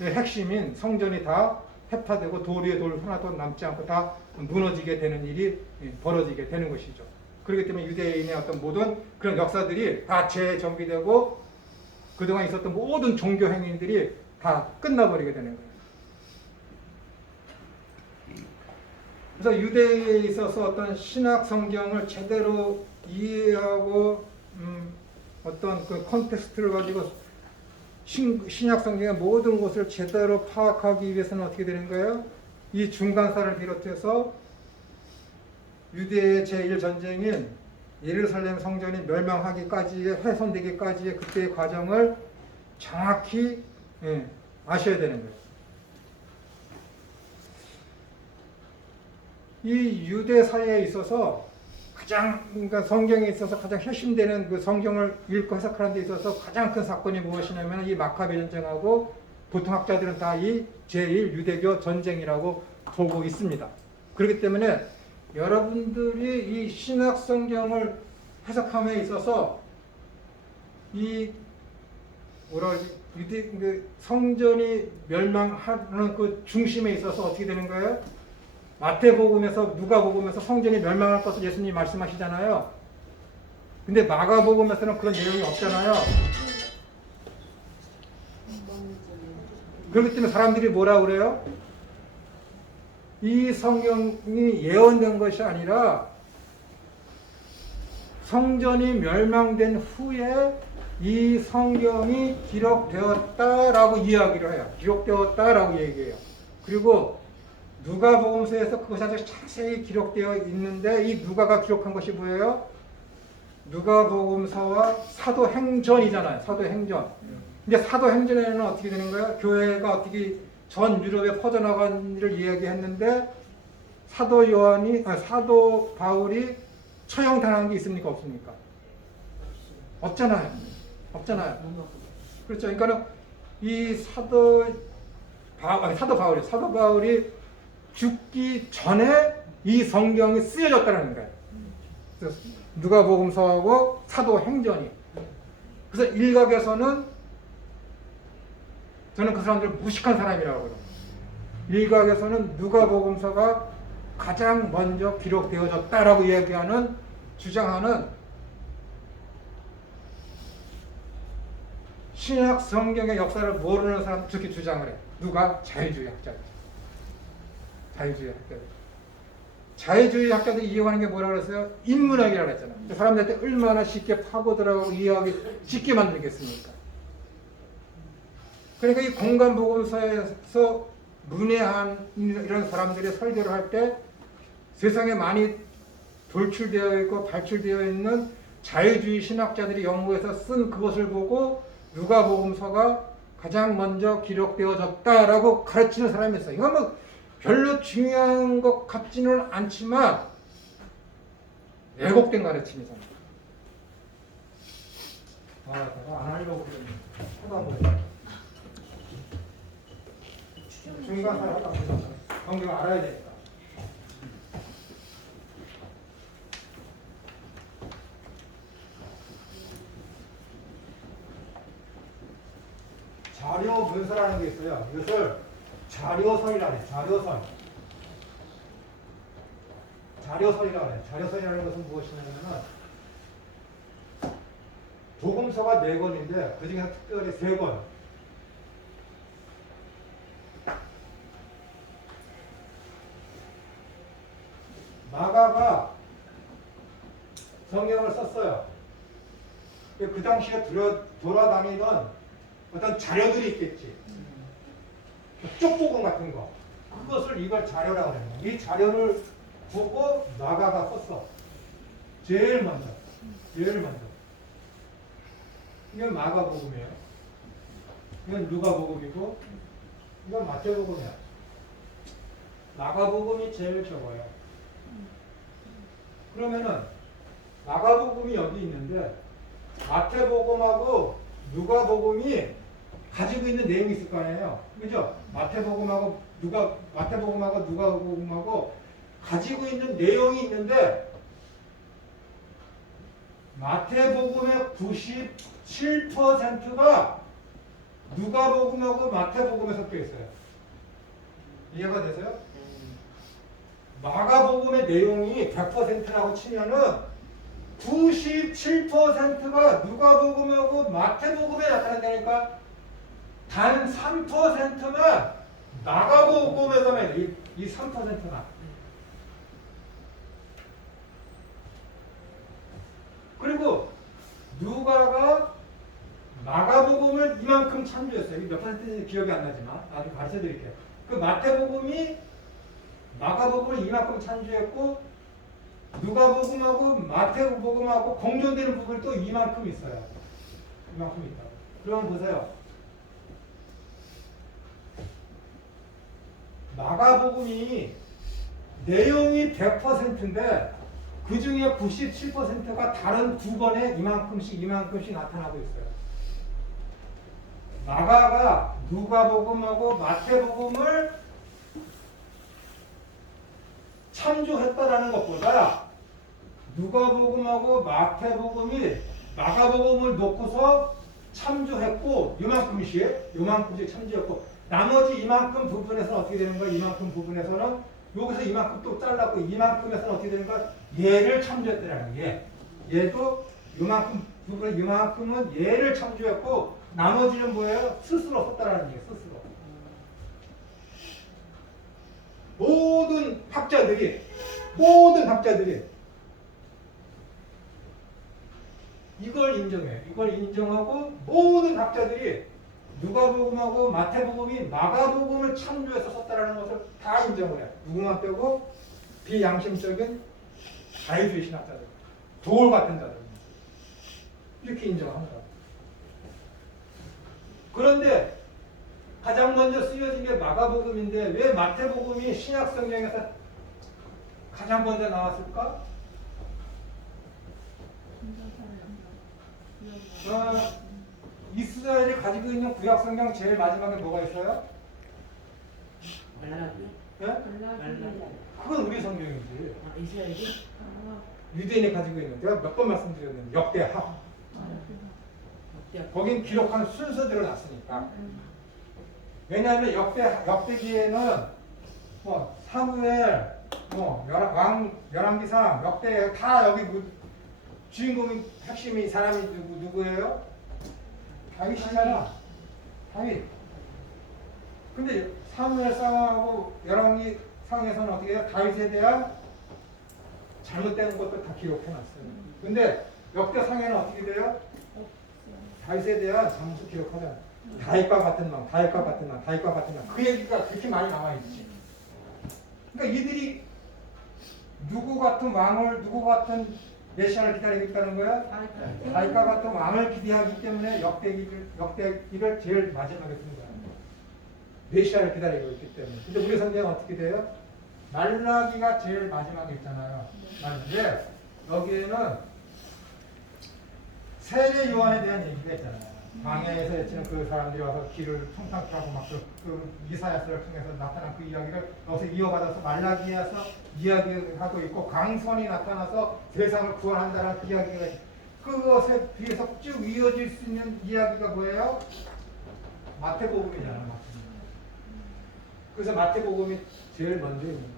핵심인 성전이 다 회파되고 돌 위에 돌 하나도 남지 않고 다 무너지게 되는 일이 벌어지게 되는 것이죠. 그렇기 때문에 유대인의 어떤 모든 그런 역사들이 다 재정비되고 그동안 있었던 모든 종교 행위들이 다 끝나버리게 되는 거예요. 그래서 유대에 있어서 어떤 신학 성경을 제대로 이해하고 어떤 그 컨텍스트를 가지고 신약 성경의 모든 것을 제대로 파악하기 위해서는 어떻게 되는 거예요? 이 중간사를 비롯해서 유대의 제1전쟁인 예루살렘 성전이 멸망하기까지의 훼손되기까지의 그때의 과정을 정확히 아셔야 되는 거예요. 이 유대 사회에 있어서 그러니까 성경에 있어서 가장 핵심되는 그 성경을 읽고 해석하는 데 있어서 가장 큰 사건이 무엇이냐면 이 마카비 전쟁하고 보통 학자들은 다 이 제1 유대교 전쟁이라고 보고 있습니다. 그렇기 때문에 여러분들이 이 신약 성경을 해석함에 있어서 이 유대 성전이 멸망하는 그 중심에 있어서 어떻게 되는 거예요? 마태복음에서 누가복음에서 성전이 멸망할 것을 예수님이 말씀하시잖아요. 근데 마가복음에서는 그런 내용이 없잖아요. 그렇기 때문에 사람들이 뭐라 그래요? 이 성경이 예언된 것이 아니라 성전이 멸망된 후에 이 성경이 기록되었다라고 이야기를 해요. 기록되었다라고 얘기해요. 그리고 누가복음서에서 그것이 아주 자세히 기록되어 있는데 이 누가가 기록한 것이 뭐예요? 누가복음서와 사도행전이잖아요. 사도행전. 근데 사도행전에는 어떻게 되는 거예요? 교회가 어떻게 전 유럽에 퍼져나간 일을 이야기했는데 사도 바울이 처형당한 게 있습니까? 없습니까? 없잖아요. 없잖아요. 그렇죠. 그러니까는 이 사도 바울이 죽기 전에 이 성경이 쓰여졌다는 거예요. 그래서 누가복음서하고 사도행전이. 그래서 일각에서는 저는 그 사람들을 무식한 사람이라고 그래요. 일각에서는 누가복음서가 가장 먼저 기록되어졌다라고 주장하는 신약 성경의 역사를 모르는 사람 그렇게 주장을 해. 누가? 자유주의 학자들. 자유주의 학자들이 이용하는 게 뭐라고 그랬어요? 인문학이라고 했잖아요. 사람들한테 얼마나 쉽게 파고 들어가고 이해하기 쉽게 만들겠습니까? 그러니까 이 공간복음서에서 문외한 이런 사람들이 설교를 할 때 세상에 많이 돌출되어 있고 발출되어 있는 자유주의 신학자들이 연구해서 쓴 그것을 보고 누가복음서가 가장 먼저 기록되어졌다라고 가르치는 사람이 있어요. 이건 뭐 별로 중요한 것 같지는 않지만 왜곡된 가르침이잖아요. 내가 안 하려고 그랬는데 하다 보니까 중간사를 하다 보니까 성경을 알아야 되니까. 자료 문서라는 게 있어요. 이것을 자료서이라고 해요. 자료서이라고 해요. 자료서이라는 것은 무엇이냐면 복음서가 4권인데 그 중에서 특별히 3권. 마가가 성경을 썼어요. 그 당시에 돌아다니던 어떤 자료들이 있겠지. 쪽보금 같은 거. 이걸 자료라고 해요. 이 자료를 보고 마가가 썼어. 제일 먼저. 이건 마가복음이에요. 이건 누가복음이고, 이건 마태복음이야. 마가복음이 제일 적어요. 그러면은 마가복음이 여기 있는데 마태복음하고 누가복음이 가지고 있는 내용이 있을 거 아니에요. 그죠? 마태복음하고 누가복음하고 가지고 있는 내용이 있는데 마태복음의 97%가 누가복음하고 마태복음에 섞여 있어요. 이해가 되세요? 마가복음의 내용이 100%라고 치면은 97%가 누가복음하고 마태복음에 나타난다니까 단 3%만 마가복음에서만 이 3%나. 그리고 누가가 마가복음을 이만큼 참조했어요. 몇 퍼센트인지 기억이 안 나지만 나중에 가르쳐 드릴게요. 그 마태복음이 마가복음을 이만큼 참조했고 누가복음하고 마태복음하고 공존되는 부분이 또 이만큼 있어요. 이만큼 있다. 그러면 보세요. 마가복음이 내용이 100%인데 그 중에 97%가 다른 두 번에 이만큼씩 나타나고 있어요. 마가가 누가복음하고 마태복음을 참조했다라는 것보다 누가복음하고 마가복음을 놓고서 참조했고 요만큼씩 참조했고 나머지 이만큼 부분에서는 어떻게 되는 거야? 이만큼 부분에서는 여기서 이만큼 또 잘랐고 이만큼에서는 어떻게 되는 거야? 얘를 참조했다라는 거야. 얘도 요만큼 부분에 이만큼은 얘를 참조했고 나머지는 뭐예요? 스스로 썼다라는 얘기예요. 스스로. 모든 학자들이 이걸 인정해요. 이걸 인정하고 모든 학자들이 누가복음하고 마태복음이 마가복음을 창조해서 썼다라는 것을 다 인정을 해요. 누구만 빼고 비양심적인 자유주의 신학자들, 돌 같은 자들 이렇게 인정합니다. 그런데 가장 먼저 쓰여진 게 마가복음인데 왜 마태복음이 신약 성경에서 가장 먼저 나왔을까? 이스라엘이 가지고 있는 구약 성경 제일 마지막에 뭐가 있어요? 말라기. 예? 말라기. 그건 우리 성경이지. 아, 이스라엘이? 유대인이 가지고 있는, 내가 몇 번 말씀드렸는데 역대하. 거긴 기록한 순서대로 놨으니까. 왜냐하면 역대기에는 뭐 사무엘, 뭐 열왕기상, 역대 다 여기 주인공이 핵심이 사람이 누구예요? 다윗이잖아. 다윗. 근데 사무엘상하고 열왕기상에서는 어떻게 해요? 다윗에 대한 잘못된 것도 다 기록해놨어요. 근데 역대상에는 어떻게 돼요? 다윗에 대한 장수 기록하잖아요. 다윗과 같은 왕, 다윗과 같은 왕, 다윗과 같은 왕. 그 얘기가 그렇게 많이 나와있지. 그러니까 이들이 누구 같은 왕을, 누구 같은 메시아를 기다리고 있다는 거야? 다윗과 같은 왕을 기대하기 때문에 역대기를 제일 마지막에 쓴 거야. 메시아를 기다리고 있기 때문에. 근데 우리 성경은 어떻게 돼요? 말라기가 제일 마지막에 있잖아요. 왜? 여기에는 세례 요한에 대한 얘기가 있잖아요. 광야에서 외치는 그 사람들이 와서 길을 통탄케 하고 막 그 이사야서를 통해서 나타난 그 이야기를 여기서 이어받아서 말라기에서 이야기하고 있고 강선이 나타나서 세상을 구원한다는 그 이야기가 그것에 비해서 쭉 이어질 수 있는 이야기가 뭐예요? 마태복음이잖아. 마태복음. 그래서 마태복음이 제일 먼저 있는 거예요.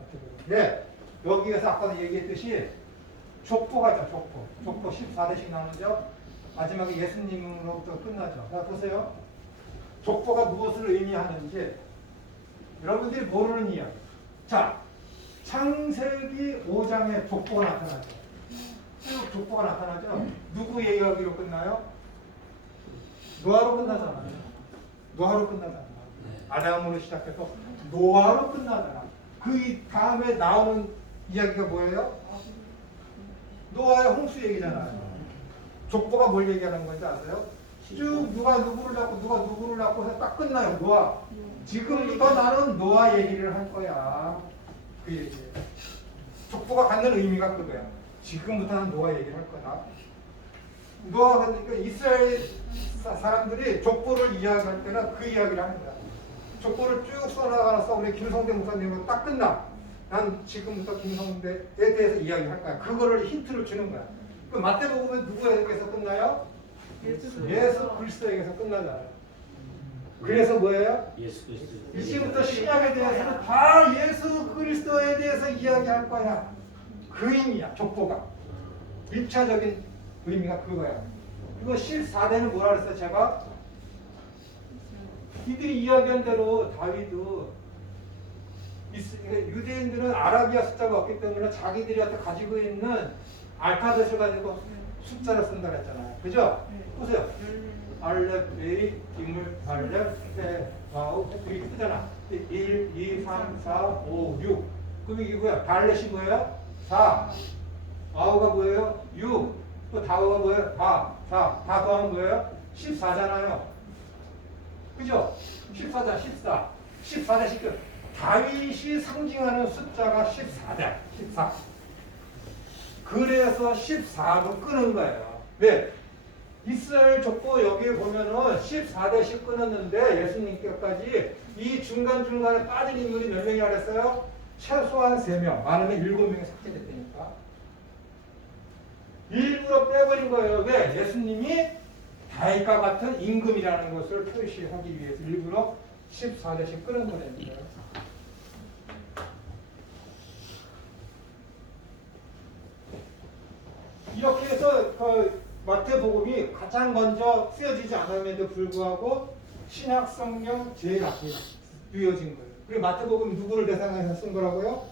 마태복음. 네. 여기에서 아까도 얘기했듯이 족보가 있죠. 족보 14대씩 나누죠. 마지막에 예수님으로부터 끝나죠. 자, 보세요. 족보가 무엇을 의미하는지 여러분들이 모르는 이야기. 자, 창세기 5장에 족보가 나타나죠. 쭉 족보가 나타나죠. 누구 이야기로 끝나요? 노아로 끝나잖아요. 노아로 끝나잖아요. 아담으로 시작해서 노아로 끝나잖아. 그 다음에 나오는 이야기가 뭐예요? 노아의 홍수 얘기잖아요. 족보가 뭘 얘기하는 건지 아세요? 쭉 누가 누구를 낳고 해서 딱 끝나요. 노아. 지금부터 나는 노아 얘기를 할 거야. 그 얘기. 족보가 갖는 의미가 그거야. 지금부터는 노아 얘기를 할 거다. 노아가 그러니까 이스라엘 사람들이 족보를 이야기할 때는 그 이야기를 하는 거야. 족보를 쭉 써나가서 우리 김성대 목사님은 딱 끝나. 난 지금부터 김성대에 대해서 이야기할 거야. 그거를 힌트를 주는 거야. 그 마태복음은 누구에게서 끝나요? 예수 그리스도에게서 끝나잖아요. 그래서 뭐예요? 예수 그리스도. 이제부터 신약에 대해서는 다 예수 그리스도에 대해서 이야기할 거야. 그 의미야. 족보가 1차적인 의미가 그거야. 그리고 14대는 뭐라 그랬어요? 제가 이들이 이야기한 대로 다윗도 유대인들은 아라비아 숫자가 없기 때문에 자기들한테 가지고 있는 알파벳을 가지고 숫자를 쓴다 그랬잖아요. 그죠? 보세요. 알렙, 베이, 기물, 발렙, 세, 와우, 이렇게 뜨잖아. 1, 2, 3, 4, 5, 6. 그럼 이게 뭐야? 발렛이 뭐예요? 4. 와우가 뭐예요? 6. 또 다우가 뭐예요? 4. 4. 다 더하면 뭐예요? 14잖아요. 그죠? 14자, 14. 14자씩 다윗이 상징하는 숫자가 14자, 14. 그래서 14로 끄는 거예요. 왜? 이스라엘 족보 여기에 보면은 14대씩 끊었는데 예수님께까지 이 중간중간에 빠진 인물이 몇 명이라 그랬어요? 최소한 3명, 많으면 7명이 삭제됐다니까. 일부러 빼버린 거예요. 왜? 예수님이 다윗과 같은 임금이라는 것을 표시하기 위해서 일부러 14대씩 끊은 거랍니다. 이렇게 해서 그 마태복음이 가장 먼저 쓰여지지 않았음에도 불구하고 신약 성경 제일 앞에 쓰여진 거예요. 그리고 마태복음이 누구를 대상해서 쓴 거라고요?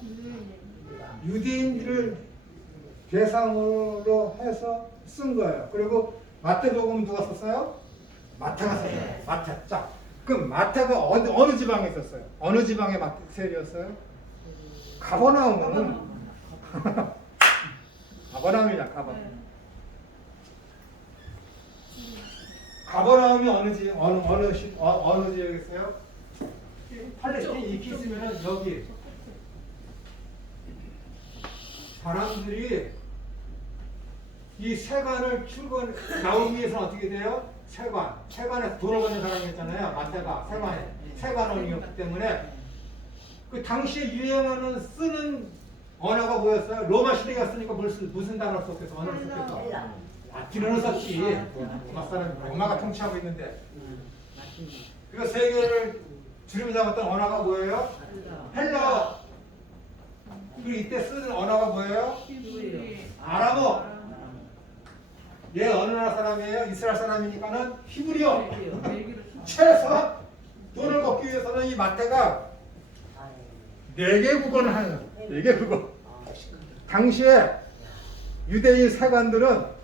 유대인들을 대상으로 해서 쓴 거예요. 그리고 마태복음 누가 썼어요? 마태가 세리였어요. 마태. 자, 그럼 마태가 어느 지방에 있었어요? 어느 지방의 세리였어요? 가버나움은 가버나움이냐 가버나움. 가버나움이 어느 지역이었어요? 팔레스틴 이렇게 있으면은 여기 사람들이 이 세관을 나오기 위해서는 어떻게 돼요? 세관에서 돈을 버는 사람이 있잖아요. 마태가 세관원이었기 때문에 그 당시에 유행하는 쓰는 언어가 뭐였어요? 로마 시대였으니까 무슨 단어를 썼겠어? 언어를 썼겠어? 라틴어를 썼지. 로마 사람 로마가 통치하고 있는데. 그리고 세계를 주름 잡았던 언어가 뭐예요? 헬라어. 그리고 이때 쓰는 언어가 뭐예요? 아람어. 얘 어느 나라 사람이에요? 이스라엘 사람이니까는 히브리어. 최소한 돈을 벌기 위해서는 이 마태가 4개 국어를 하는 4개 국어. 당시에 유대인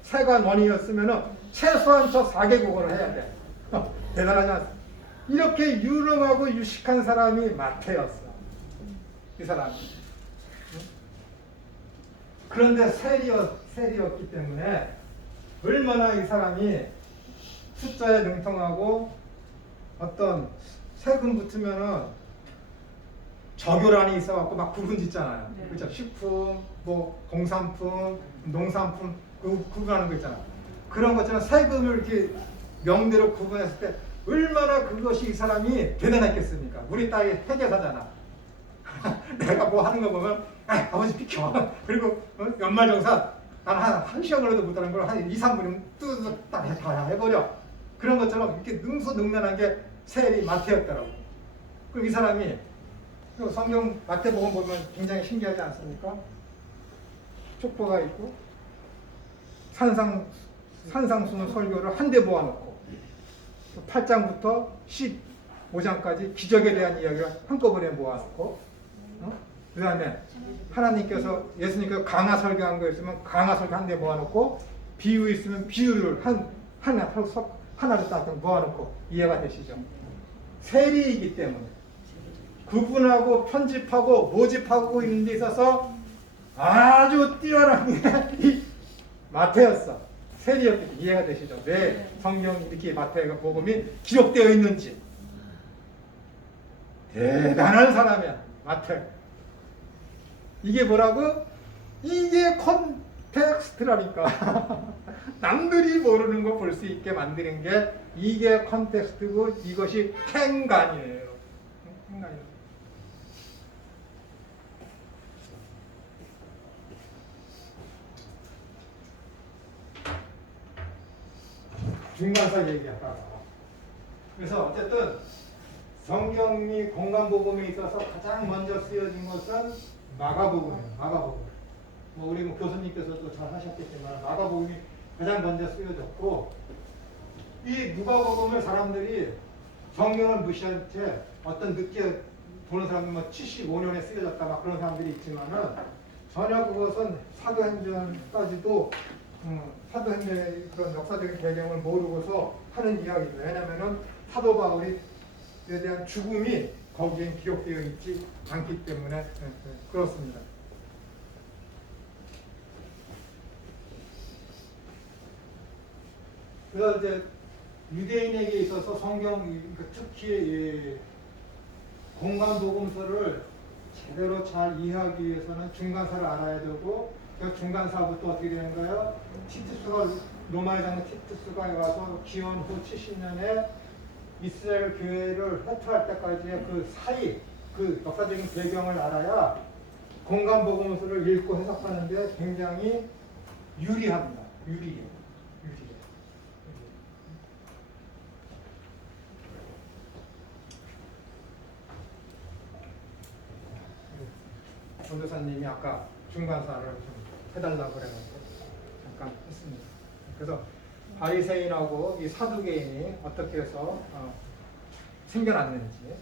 세관원이었으면은 최소한 저 4개 국어를 해야 돼. 대단하지 않습니까? 이렇게 유능하고 유식한 사람이 마태였어. 이 사람이. 그런데 세리였기 때문에 얼마나 이 사람이 숫자에 능통하고 어떤 세금 붙으면은 적요란이 있어갖고 막 구분 짓잖아요. 네. 그렇죠? 식품, 뭐 공산품, 농산품 구분하는 거 있잖아. 그런 것처럼 세금을 이렇게 명대로 구분했을 때 얼마나 그것이 이 사람이 대단했겠습니까? 우리 딸이 회계사잖아. 내가 뭐 하는 거 보면 아버지 비켜. 그리고 연말정산 난 한 시간 걸려도 못하는 걸 한 2, 3분이면 뚜둑 다 해버려. 그런 것처럼 이렇게 능수능란한 게 세리 마태였더라고. 그럼 이 사람이 성경 마태복음 보면 굉장히 신기하지 않습니까? 족보가 있고 산상수훈 설교를 한데 모아놓고 8장부터 15장까지 기적에 대한 이야기를 한꺼번에 모아놓고 그 다음에 하나님께서 예수님께서 강화 설교한 거 있으면 강화 설교 한데 모아놓고 비유 있으면 비유를 하나를 딱 모아놓고 이해가 되시죠? 세리이기 때문에 구분하고 편집하고 모집하고 있는 데 있어서 아주 뛰어난 게 이 마태였어. 세리였기 때문에 이해가 되시죠? 왜 성경 이렇게 마태가 복음이 기록되어 있는지. 대단한 사람이야 마태. 이게 뭐라고? 이게 컨텍스트라니까. 남들이 모르는 거 볼 수 있게 만드는 게 이게 컨텍스트고 이것이 행간이에요. 행간이에요. 중간사 얘기하다가. 그래서 어쨌든 성경이 공간복음에 있어서 가장 먼저 쓰여진 것은 마가복음이에요. 마가복음. 뭐 우리 교수님께서도 잘 하셨겠지만 마가복음이 가장 먼저 쓰여졌고 이 누가복음을 사람들이 성경을 무시한 채 어떤 늦게 보는 사람은 뭐 75년에 쓰여졌다 막 그런 사람들이 있지만은 전혀 그것은 사도행전까지도 사도행전의 그런 역사적인 배경을 모르고서 하는 이야기입니다. 왜냐하면은 사도 바울에 대한 죽음이 거기에 기록되어 있지 않기 때문에 그렇습니다. 그래서 이제 유대인에게 있어서 성경 특히 공간복음서를 제대로 잘 이해하기 위해서는 중간사를 알아야 되고 그 중간사부터 어떻게 되는 거예요? 티투스가 로마의 장군 티투스가 와서 기원 후 70년에 이스라엘 교회를 해체할 때까지의 그 사이 그 역사적인 배경을 알아야 공간복음서를 읽고 해석하는데 굉장히 유리합니다. 유리해. 전도사님이 아까 중간사를 좀 해달라고 그래가지고 잠깐 했습니다. 그래서 바리새인하고 이 사두개인이 어떻게 해서 생겨났는지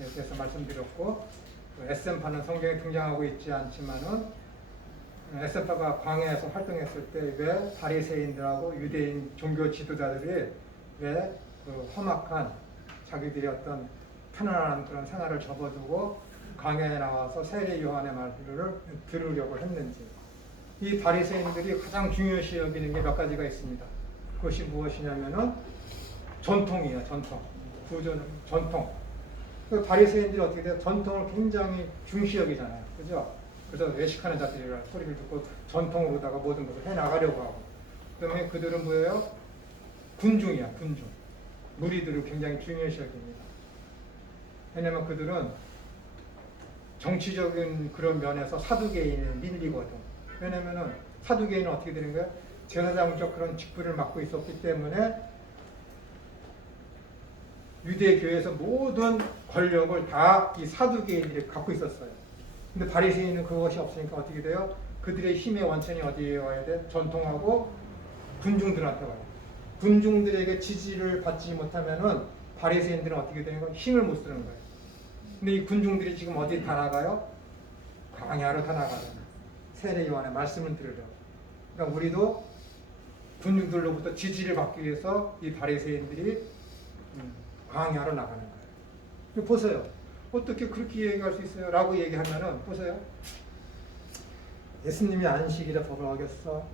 이렇게 해서 말씀드렸고 에센파는 성경에 등장하고 있지 않지만은 에센파가 광야에서 활동했을 때 왜 바리새인들하고 유대인 종교 지도자들이 왜 그 험악한 자기들의 어떤 편안한 그런 생활을 접어두고 강야에 나와서 세례 요한의 말들을 들으려고 했는지. 이 바리새인들이 가장 중요시 여기는 게 몇 가지가 있습니다. 그것이 무엇이냐면은 전통이에요. 전통. 구조는 전통. 그 바리새인들이 어떻게 돼요? 전통을 굉장히 중시 여기잖아요. 그죠? 그래서 외식하는 자들이라 소리를 듣고 전통으로다가 모든 것을 해나가려고 하고. 그다음에 그들은 뭐예요? 군중이야. 군중. 무리들을 굉장히 중요시 여깁니다. 왜냐면 그들은 정치적인 그런 면에서 사두개인에 밀리거든. 왜냐면은 사두개인은 어떻게 되는 거야? 제사장적 그런 직분을 맡고 있었기 때문에 유대 교회에서 모든 권력을 다 이 사두개인들이 갖고 있었어요. 근데 바리새인은 그것이 없으니까 어떻게 돼요? 그들의 힘의 원천이 어디에 와야 돼? 전통하고 군중들한테 와요. 군중들에게 지지를 받지 못하면은 바리새인들은 어떻게 되는 거예요? 힘을 못 쓰는 거예요. 근데 이 군중들이 지금 어디 다 나가요? 광야로 다 나가잖아요. 세례 요한의 말씀을 들으려. 그러니까 우리도 군중들로부터 지지를 받기 위해서 이 바리새인들이 광야로 나가는 거예요. 보세요. 어떻게 그렇게 얘기할 수 있어요? 라고 얘기하면은 보세요. 예수님이 안식일에 법을 어겼어.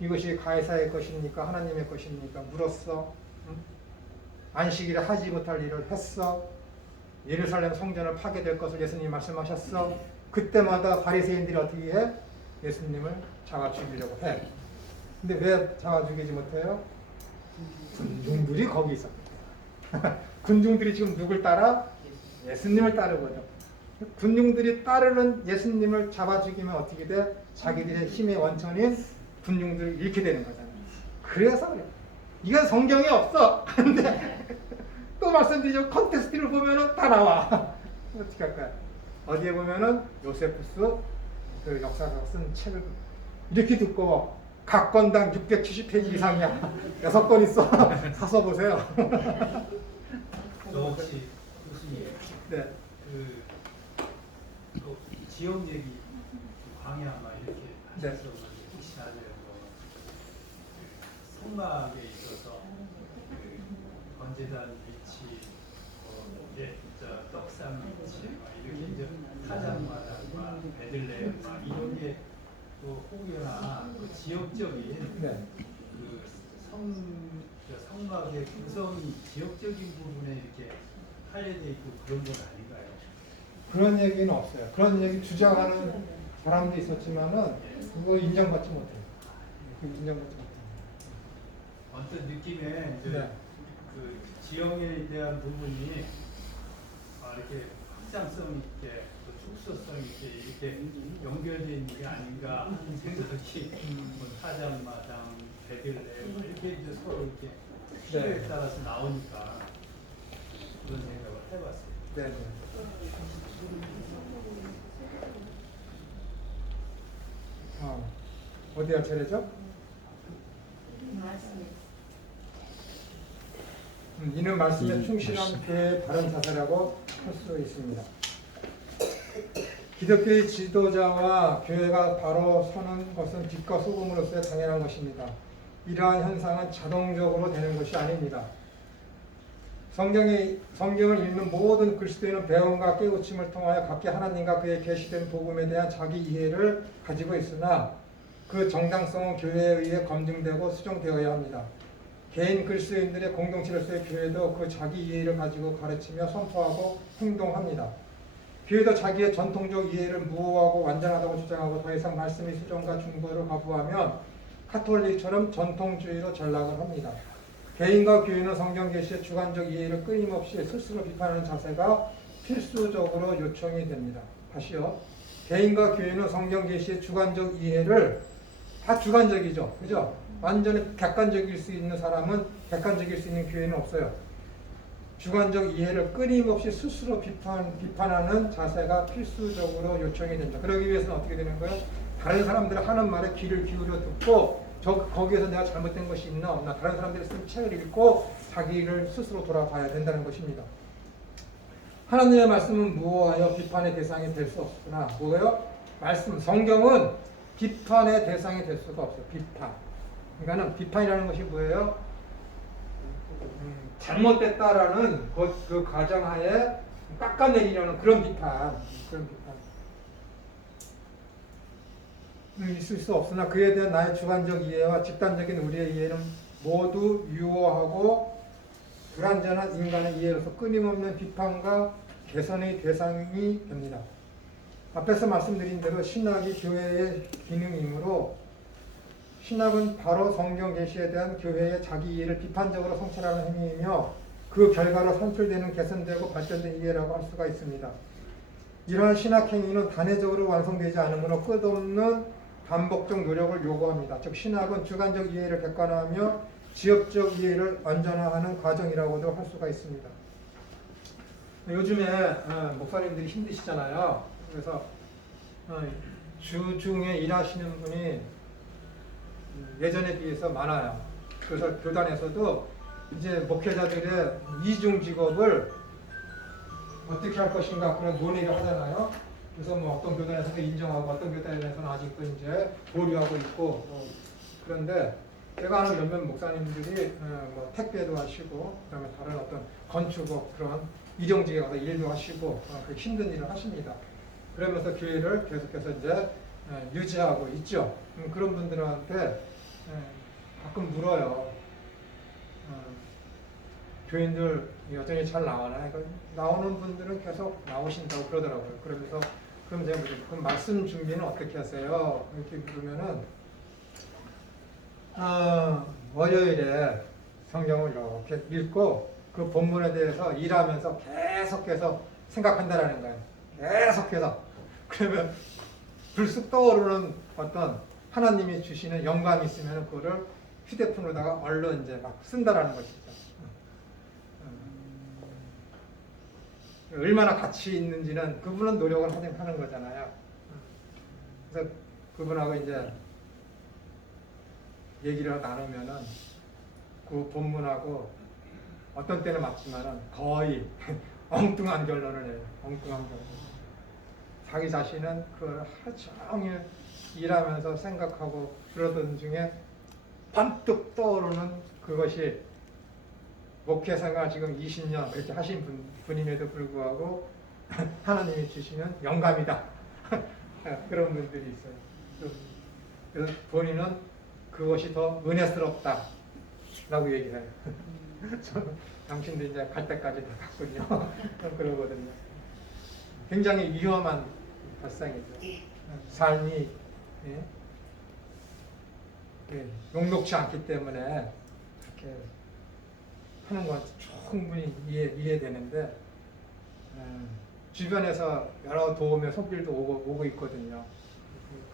이것이 가이사의 것입니까? 하나님의 것입니까? 물었어. 응? 안식일에 하지 못할 일을 했어. 예루살렘 성전을 파괴될 것을 예수님이 말씀하셨어. 그때마다 바리새인들이 어떻게 해? 예수님을 잡아 죽이려고 해. 근데 왜 잡아 죽이지 못해요? 군중들이 거기 있어. 군중들이 지금 누굴 따라? 예수님을 따르거든. 군중들이 따르는 예수님을 잡아 죽이면 어떻게 돼? 자기들의 힘의 원천인 군중들을 잃게 되는 거잖아요. 그래서 그래. 이건 성경에 없어. 근데 또 말씀드리죠. 컨테스트를 보면은 다 나와. 어떻게 할까요? 어디에 보면은 요세푸스 그 역사가 쓴 책을 이렇게 듣고 각 건당 670페이지 이상이야. 6권 있어. 사서 보세요. 저 혹시 교수님, 네. 또 지역 얘기, 광야 막 이렇게 네. 하셔서 혹시 아세요? 성막에 있어서 번제단 위치, 떡상 위치, 막 이렇게 이제 타작마다 막 베들레헴 막 이런 게 또 혹여나 그 지역적인 네. 성막의 구성이 지역적인 부분에 이렇게 할례돼 있고 그런 건 아닌가요? 그런 얘기는 없어요. 그런 얘기 주장하는 사람도 있었지만은 그거 인정받지 못해요. 인정받지 못해요. 어떤 느낌에 이제 네. 그 지역에 대한 부분이 이렇게 확장성 있게 또 축소성 있게 이렇게 연결되어 있는 게 아닌가 하는 생각이 뭐 타작마당, 베들레헴 이렇게 이제 서로 이렇게 필요에 네. 따라서 나오니까 그런 생각을 해봤어요. 네. 어디가 차례죠? 이는 말씀에 충실한 교회의 바른 자세라고 할 수 있습니다. 기독교의 지도자와 교회가 바로 서는 것은 빛과 소금으로서의 당연한 것입니다. 이러한 현상은 자동적으로 되는 것이 아닙니다. 성경을 읽는 모든 그리스도인은 배움과 깨우침을 통하여 각기 하나님과 그의 계시된 복음에 대한 자기 이해를 가지고 있으나 그 정당성은 교회에 의해 검증되고 수정되어야 합니다. 개인 그리스도인들의 공동체로서의 교회도 그 자기 이해를 가지고 가르치며 선포하고 행동합니다. 교회도 자기의 전통적 이해를 무효하고 완전하다고 주장하고 더 이상 말씀의 수정과 중보를 거부하면 카톨릭처럼 전통주의로 전락을 합니다. 개인과 교회는 성경 계시의 주관적 이해를 끊임없이 스스로 비판하는 자세가 필수적으로 요청이 됩니다. 다시요. 개인과 교회는 성경 계시의 주관적 이해를 다 주관적이죠. 그죠? 완전히 객관적일 수 있는 사람은 객관적일 수 있는 교회는 없어요. 주관적 이해를 끊임없이 스스로 비판하는 자세가 필수적으로 요청이 된다. 그러기 위해서는 어떻게 되는 거예요? 다른 사람들이 하는 말에 귀를 기울여 듣고 거기에서 내가 잘못된 것이 있나 없나 다른 사람들이 쓴 책을 읽고 자기를 스스로 돌아봐야 된다는 것입니다. 하나님의 말씀은 무엇하여 비판의 대상이 될 수 없으나 뭐예요? 말씀, 성경은 비판의 대상이 될 수가 없어요. 비판. 그러니까는 비판이라는 것이 뭐예요? 잘못됐다라는 그 가정하에 깎아내리려는 그런 비판. 있을 수 없으나 그에 대한 나의 주관적 이해와 집단적인 우리의 이해는 모두 유효하고 불완전한 인간의 이해로서 끊임없는 비판과 개선의 대상이 됩니다. 앞에서 말씀드린 대로 신학이 교회의 기능이므로 신학은 바로 성경 계시에 대한 교회의 자기 이해를 비판적으로 성찰하는 행위이며 그 결과로 산출되는 개선되고 발전된 이해라고 할 수가 있습니다. 이러한 신학 행위는 단회적으로 완성되지 않으므로 끝없는 반복적 노력을 요구합니다. 즉 신학은 주관적 이해를 객관화하며 지역적 이해를 완전화하는 과정이라고도 할 수가 있습니다. 요즘에 목사님들이 힘드시잖아요. 그래서 주중에 일하시는 분이 예전에 비해서 많아요. 그래서 교단에서도 이제 목회자들의 이중 직업을 어떻게 할 것인가 그런 논의를 하잖아요. 그래서 뭐 어떤 교단에서는 인정하고 어떤 교단에서는 아직도 이제 보류하고 있고 그런데 제가 아는 몇몇 목사님들이 뭐 택배도 하시고 그다음에 다른 어떤 건축업 그런 이정직에 가서 일도 하시고 그 힘든 일을 하십니다. 그러면서 교회를 계속해서 이제 유지하고 있죠. 그런 분들한테 가끔 물어요. 교인들 여전히 잘 나오나요? 나오는 분들은 계속 나오신다고 그러더라고요. 그러면서 그럼 제가 그럼 말씀 준비는 어떻게 하세요? 이렇게 물으면은 월요일에 성경을 이렇게 읽고 그 본문에 대해서 일하면서 계속해서 생각한다라는 거예요. 계속해서. 그러면 불쑥 떠오르는 어떤 하나님이 주시는 영감이 있으면 그거를 휴대폰으로다가 얼른 이제 막 쓴다라는 것이죠. 얼마나 가치 있는지는 그분은 노력을 하는 거잖아요. 그래서 그분하고 이제 얘기를 나누면은 그 본문하고 어떤 때는 맞지만은 거의 엉뚱한 결론을 내요. 엉뚱한 결론. 자기 자신은 그걸 하루 종일 일하면서 생각하고 그러던 중에 번뜩 떠오르는 그것이 목회 생활 지금 20년 그렇게 하신 분임에도 불구하고 하나님이 주시는 영감이다. 그런 분들이 있어요. 그래서 본인은 그것이 더 은혜스럽다 라고 얘기해요. 저는 당신도 이제 갈 때까지 다 갔군요. 그러거든요. 굉장히 위험한 발상이죠. 삶이 녹록지 않기 때문에 그렇게 하는 건 충분히 이해되는데 주변에서 여러 도움의 손길도 오고 있거든요.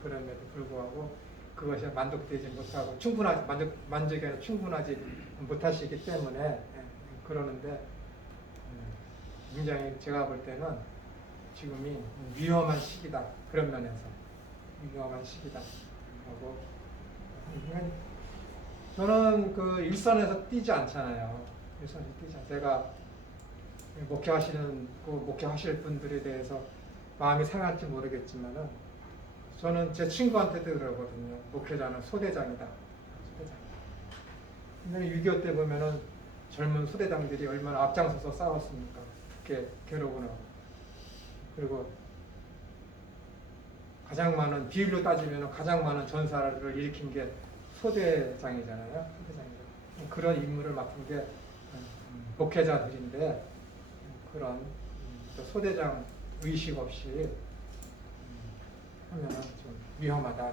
그럼에도 불구하고 그것이 만족되지 못하고 만족이 아니라 충분하지 못하시기 때문에 그러는데 굉장히 제가 볼 때는 지금이 위험한 시기다. 그런 면에서 위험한 시기다. 하고 저는 그 일선에서 뛰지 않잖아요. 일선에서 뛰지 않아요. 제가 목회하실 분들에 대해서 마음이 상할지 모르겠지만은 저는 제 친구한테도 그러거든요. 목회자는 소대장이다. 근데 6.25 때 보면은 젊은 소대장들이 얼마나 앞장서서 싸웠습니까? 그렇게 괴로운 하고. 그리고 가장 많은 비율로 따지면 가장 많은 전사를 일으킨 게 소대장이잖아요. 그런 임무를 맡은 게 목회자들인데 그런 소대장 의식 없이 하면은 좀 위험하다.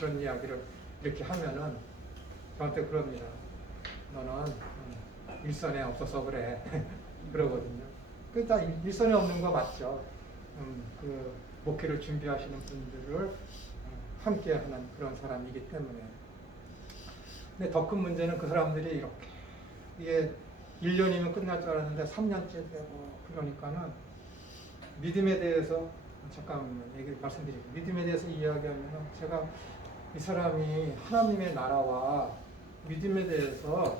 그런 이야기를 이렇게 하면은 저한테 그럽니다. 너는 일선에 없어서 그래. 그러거든요. 그러니까 일선에 없는 거 맞죠. 그 목회를 준비하시는 분들을 함께 하는 그런 사람이기 때문에. 근데 더 큰 문제는 그 사람들이 이렇게 이게 1년이면 끝날 줄 알았는데 3년째 되고 그러니까는 믿음에 대해서 잠깐 말씀드릴게요. 믿음에 대해서 이야기하면 제가 이 사람이 하나님의 나라와 믿음에 대해서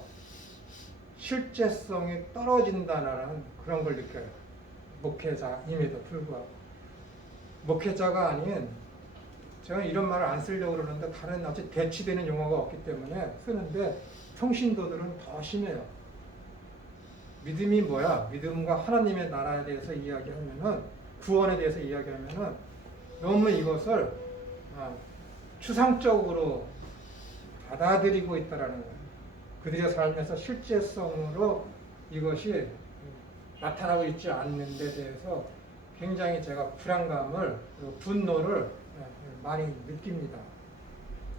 실제성이 떨어진다는 그런 걸 느껴요. 목회자임에도 불구하고. 목회자가 아닌 제가 이런 말을 안 쓰려고 그러는데 다른 어찌 대치되는 용어가 없기 때문에 쓰는데 평신도들은 더 심해요. 믿음이 뭐야? 믿음과 하나님의 나라에 대해서 이야기하면은 구원에 대해서 이야기하면은 너무 이것을 추상적으로 받아들이고 있다라는 거예요. 그들의 삶에서 실제성으로 이것이 나타나고 있지 않는 데 대해서 굉장히 제가 불안감을 그리고 분노를 많이 느낍니다.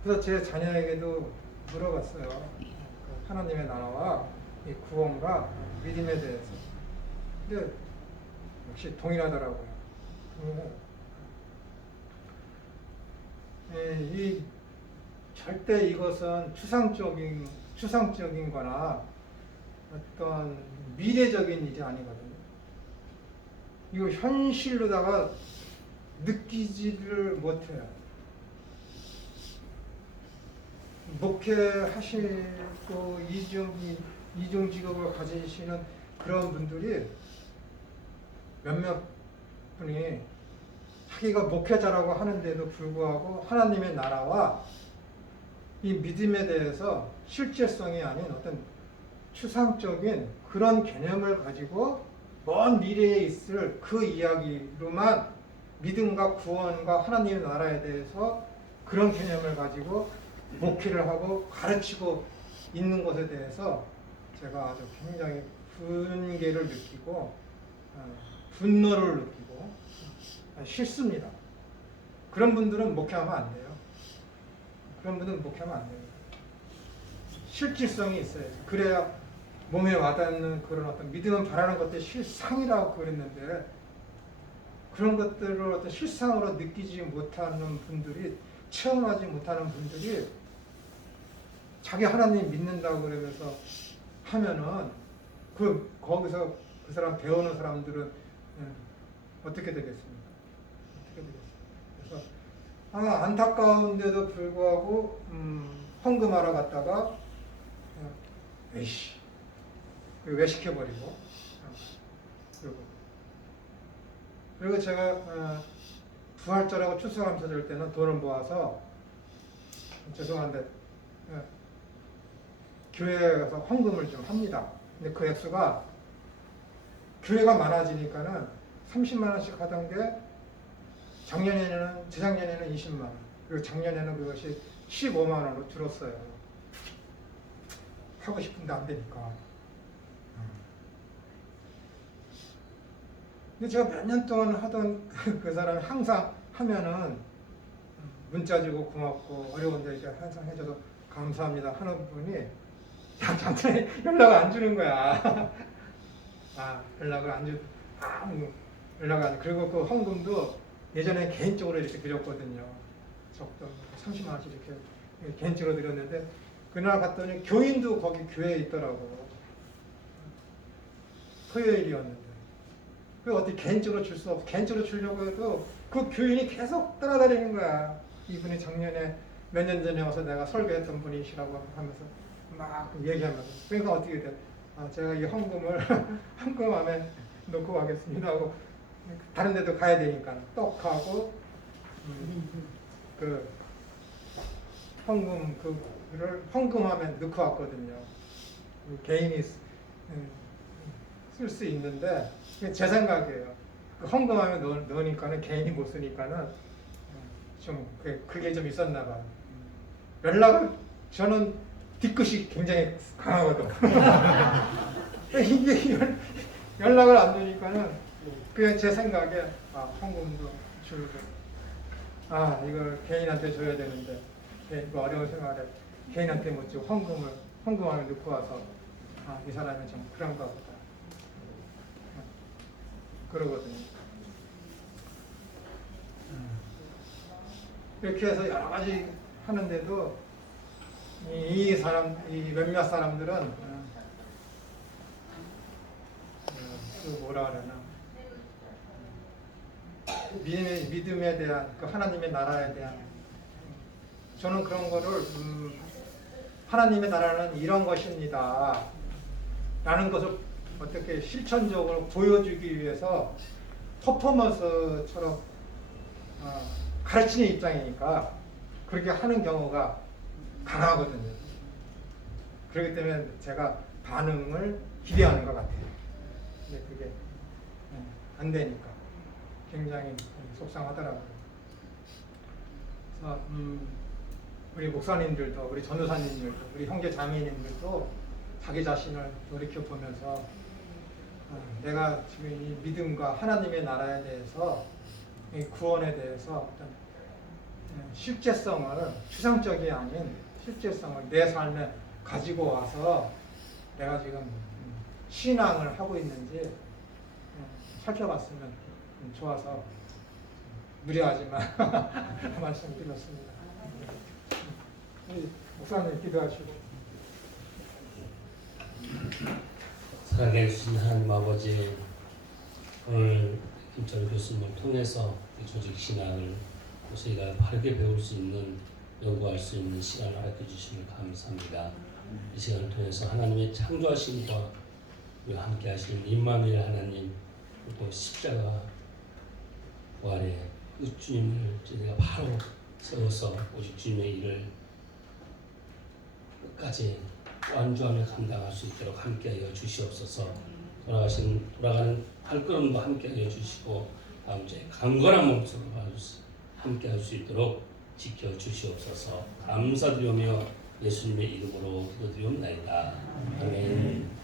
그래서 제 자녀에게도 물어봤어요. 하나님의 나라와 이 구원과 믿음에 대해서. 근데 역시 동일하더라고요. 이 절대 이것은 추상적인 거나 어떤 미래적인 일이 아니거든요. 이거 현실로다가 느끼지를 못해요. 목회하시고 이중 직업을 가지시는 그런 분들이 몇몇 분이 자기가 목회자라고 하는데도 불구하고 하나님의 나라와 이 믿음에 대해서 실제성이 아닌 어떤 추상적인 그런 개념을 가지고 먼 미래에 있을 그 이야기로만 믿음과 구원과 하나님의 나라에 대해서 그런 개념을 가지고 목회를 하고 가르치고 있는 것에 대해서 제가 아주 굉장히 분개를 느끼고 분노를 느끼고 싫습니다. 그런 분들은 목회하면 안 돼요. 그런 분들은 목회하면 안 돼요. 실질성이 있어야지. 그래야 몸에 와닿는 그런 어떤 믿음은 바라는 것들이 실상이라고 그랬는데 그런 것들을 어떤 실상으로 느끼지 못하는 분들이 체험하지 못하는 분들이 자기 하나님 믿는다고 그러면서 하면은 거기서 그 사람 배우는 사람들은 어떻게 되겠습니까? 어떻게 되겠습니까? 그래서 안타까운데도 불구하고 헌금하러 갔다가 외식해버리고 그리고 제가 부활절하고 추수감사 줄 때는 돈을 모아서 죄송한데 교회에 가서 헌금을 좀 합니다. 근데 그 액수가 교회가 많아지니까는 30만 원씩 하던 게 재작년에는 20만 원, 그리고 작년에는 그것이 15만 원으로 줄었어요. 하고 싶은데 안 되니까. 근데 제가 몇 년 동안 하던 그 사람이 항상 하면은 문자 주고 고맙고 어려운데 이제 항상 해줘서 감사합니다 하는 분이 작년에 연락을 안 주는 거야. 연락을 안 주. 연락을 안 주. 그리고 그 헌금도 예전에 개인적으로 이렇게 드렸거든요. 적금 30만 원씩 이렇게 개인적으로 드렸는데 그날 갔더니 교인도 거기 교회에 있더라고. 토요일이었는데. 그 어떻게 개인적으로 줄 수 없어. 개인적으로 주려고 해도 그 교인이 계속 따라다니는 거야. 이분이 작년에 몇 년 전에 와서 내가 설교했던 분이시라고 하면서 막 얘기하면서. 그러니까 어떻게 돼? 제가 이 헌금을 헌금함에 놓고 가겠습니다 하고 다른 데도 가야 되니까 떡하고 그 헌금 그를 헌금함에 넣고 왔거든요. 개인이 쓸 수 있는데 제 생각이에요. 그 헌금함에 넣으니까는 개인이 못 쓰니까는 좀 그게 좀 있었나 봐요. 연락을 저는 뒤끝이 굉장히 강하거든. 이게 연락을 안 주니까는 그냥 제 생각에 헌금도 줄고 이걸 개인한테 줘야 되는데 이거 어려운 생활에 개인한테 못 주고 헌금함에 넣고 와서 이 사람이 좀 그런가 보다 그러거든요. 이렇게 해서 여러 가지 하는데도 이 몇몇 사람들은 그 뭐라 그러나 믿음에 대한 그 하나님의 나라에 대한 저는 그런 거를 하나님의 나라는 이런 것입니다 라는 것을 어떻게 실천적으로 보여주기 위해서 퍼포먼스처럼 가르치는 입장이니까 그렇게 하는 경우가 강하거든요. 그렇기 때문에 제가 반응을 기대하는 것 같아요. 근데 그게 안 되니까 굉장히 속상하더라고요. 그래서 우리 목사님들도, 우리 전도사님들도, 우리 형제 자매님들도 자기 자신을 돌이켜 보면서 내가 지금 이 믿음과 하나님의 나라에 대해서, 이 구원에 대해서 어떤 실제성을, 추상적이 아닌 실제성을 내 삶에 가지고 와서 내가 지금 신앙을 하고 있는지 살펴봤으면 좋아서 무례하지만 말씀드렸습니다. 우리 목사님 기도하시고. 살아계신 하나님 아버지, 오늘 김철 교수님을 통해서 이 조직 신앙을 저희가 바르게 배울 수 있는, 연구할 수 있는 시간을 허락해 주심을 감사합니다. 이 시간을 통해서 하나님의 창조하심과 우리와 함께 하시는 임마누엘 하나님, 또 십자가 부활의 그 주님을 저희가 바로 세워서 오직 주님의 일을 끝까지 완주하며 감당할 수 있도록 함께하여 주시옵소서. 돌아가는 발걸음도 함께하여 주시고 다음 주에 강건한 몸으로 함께할 수 있도록 지켜주시옵소서. 감사드리며 예수님의 이름으로 기도드리옵나이다. 아멘.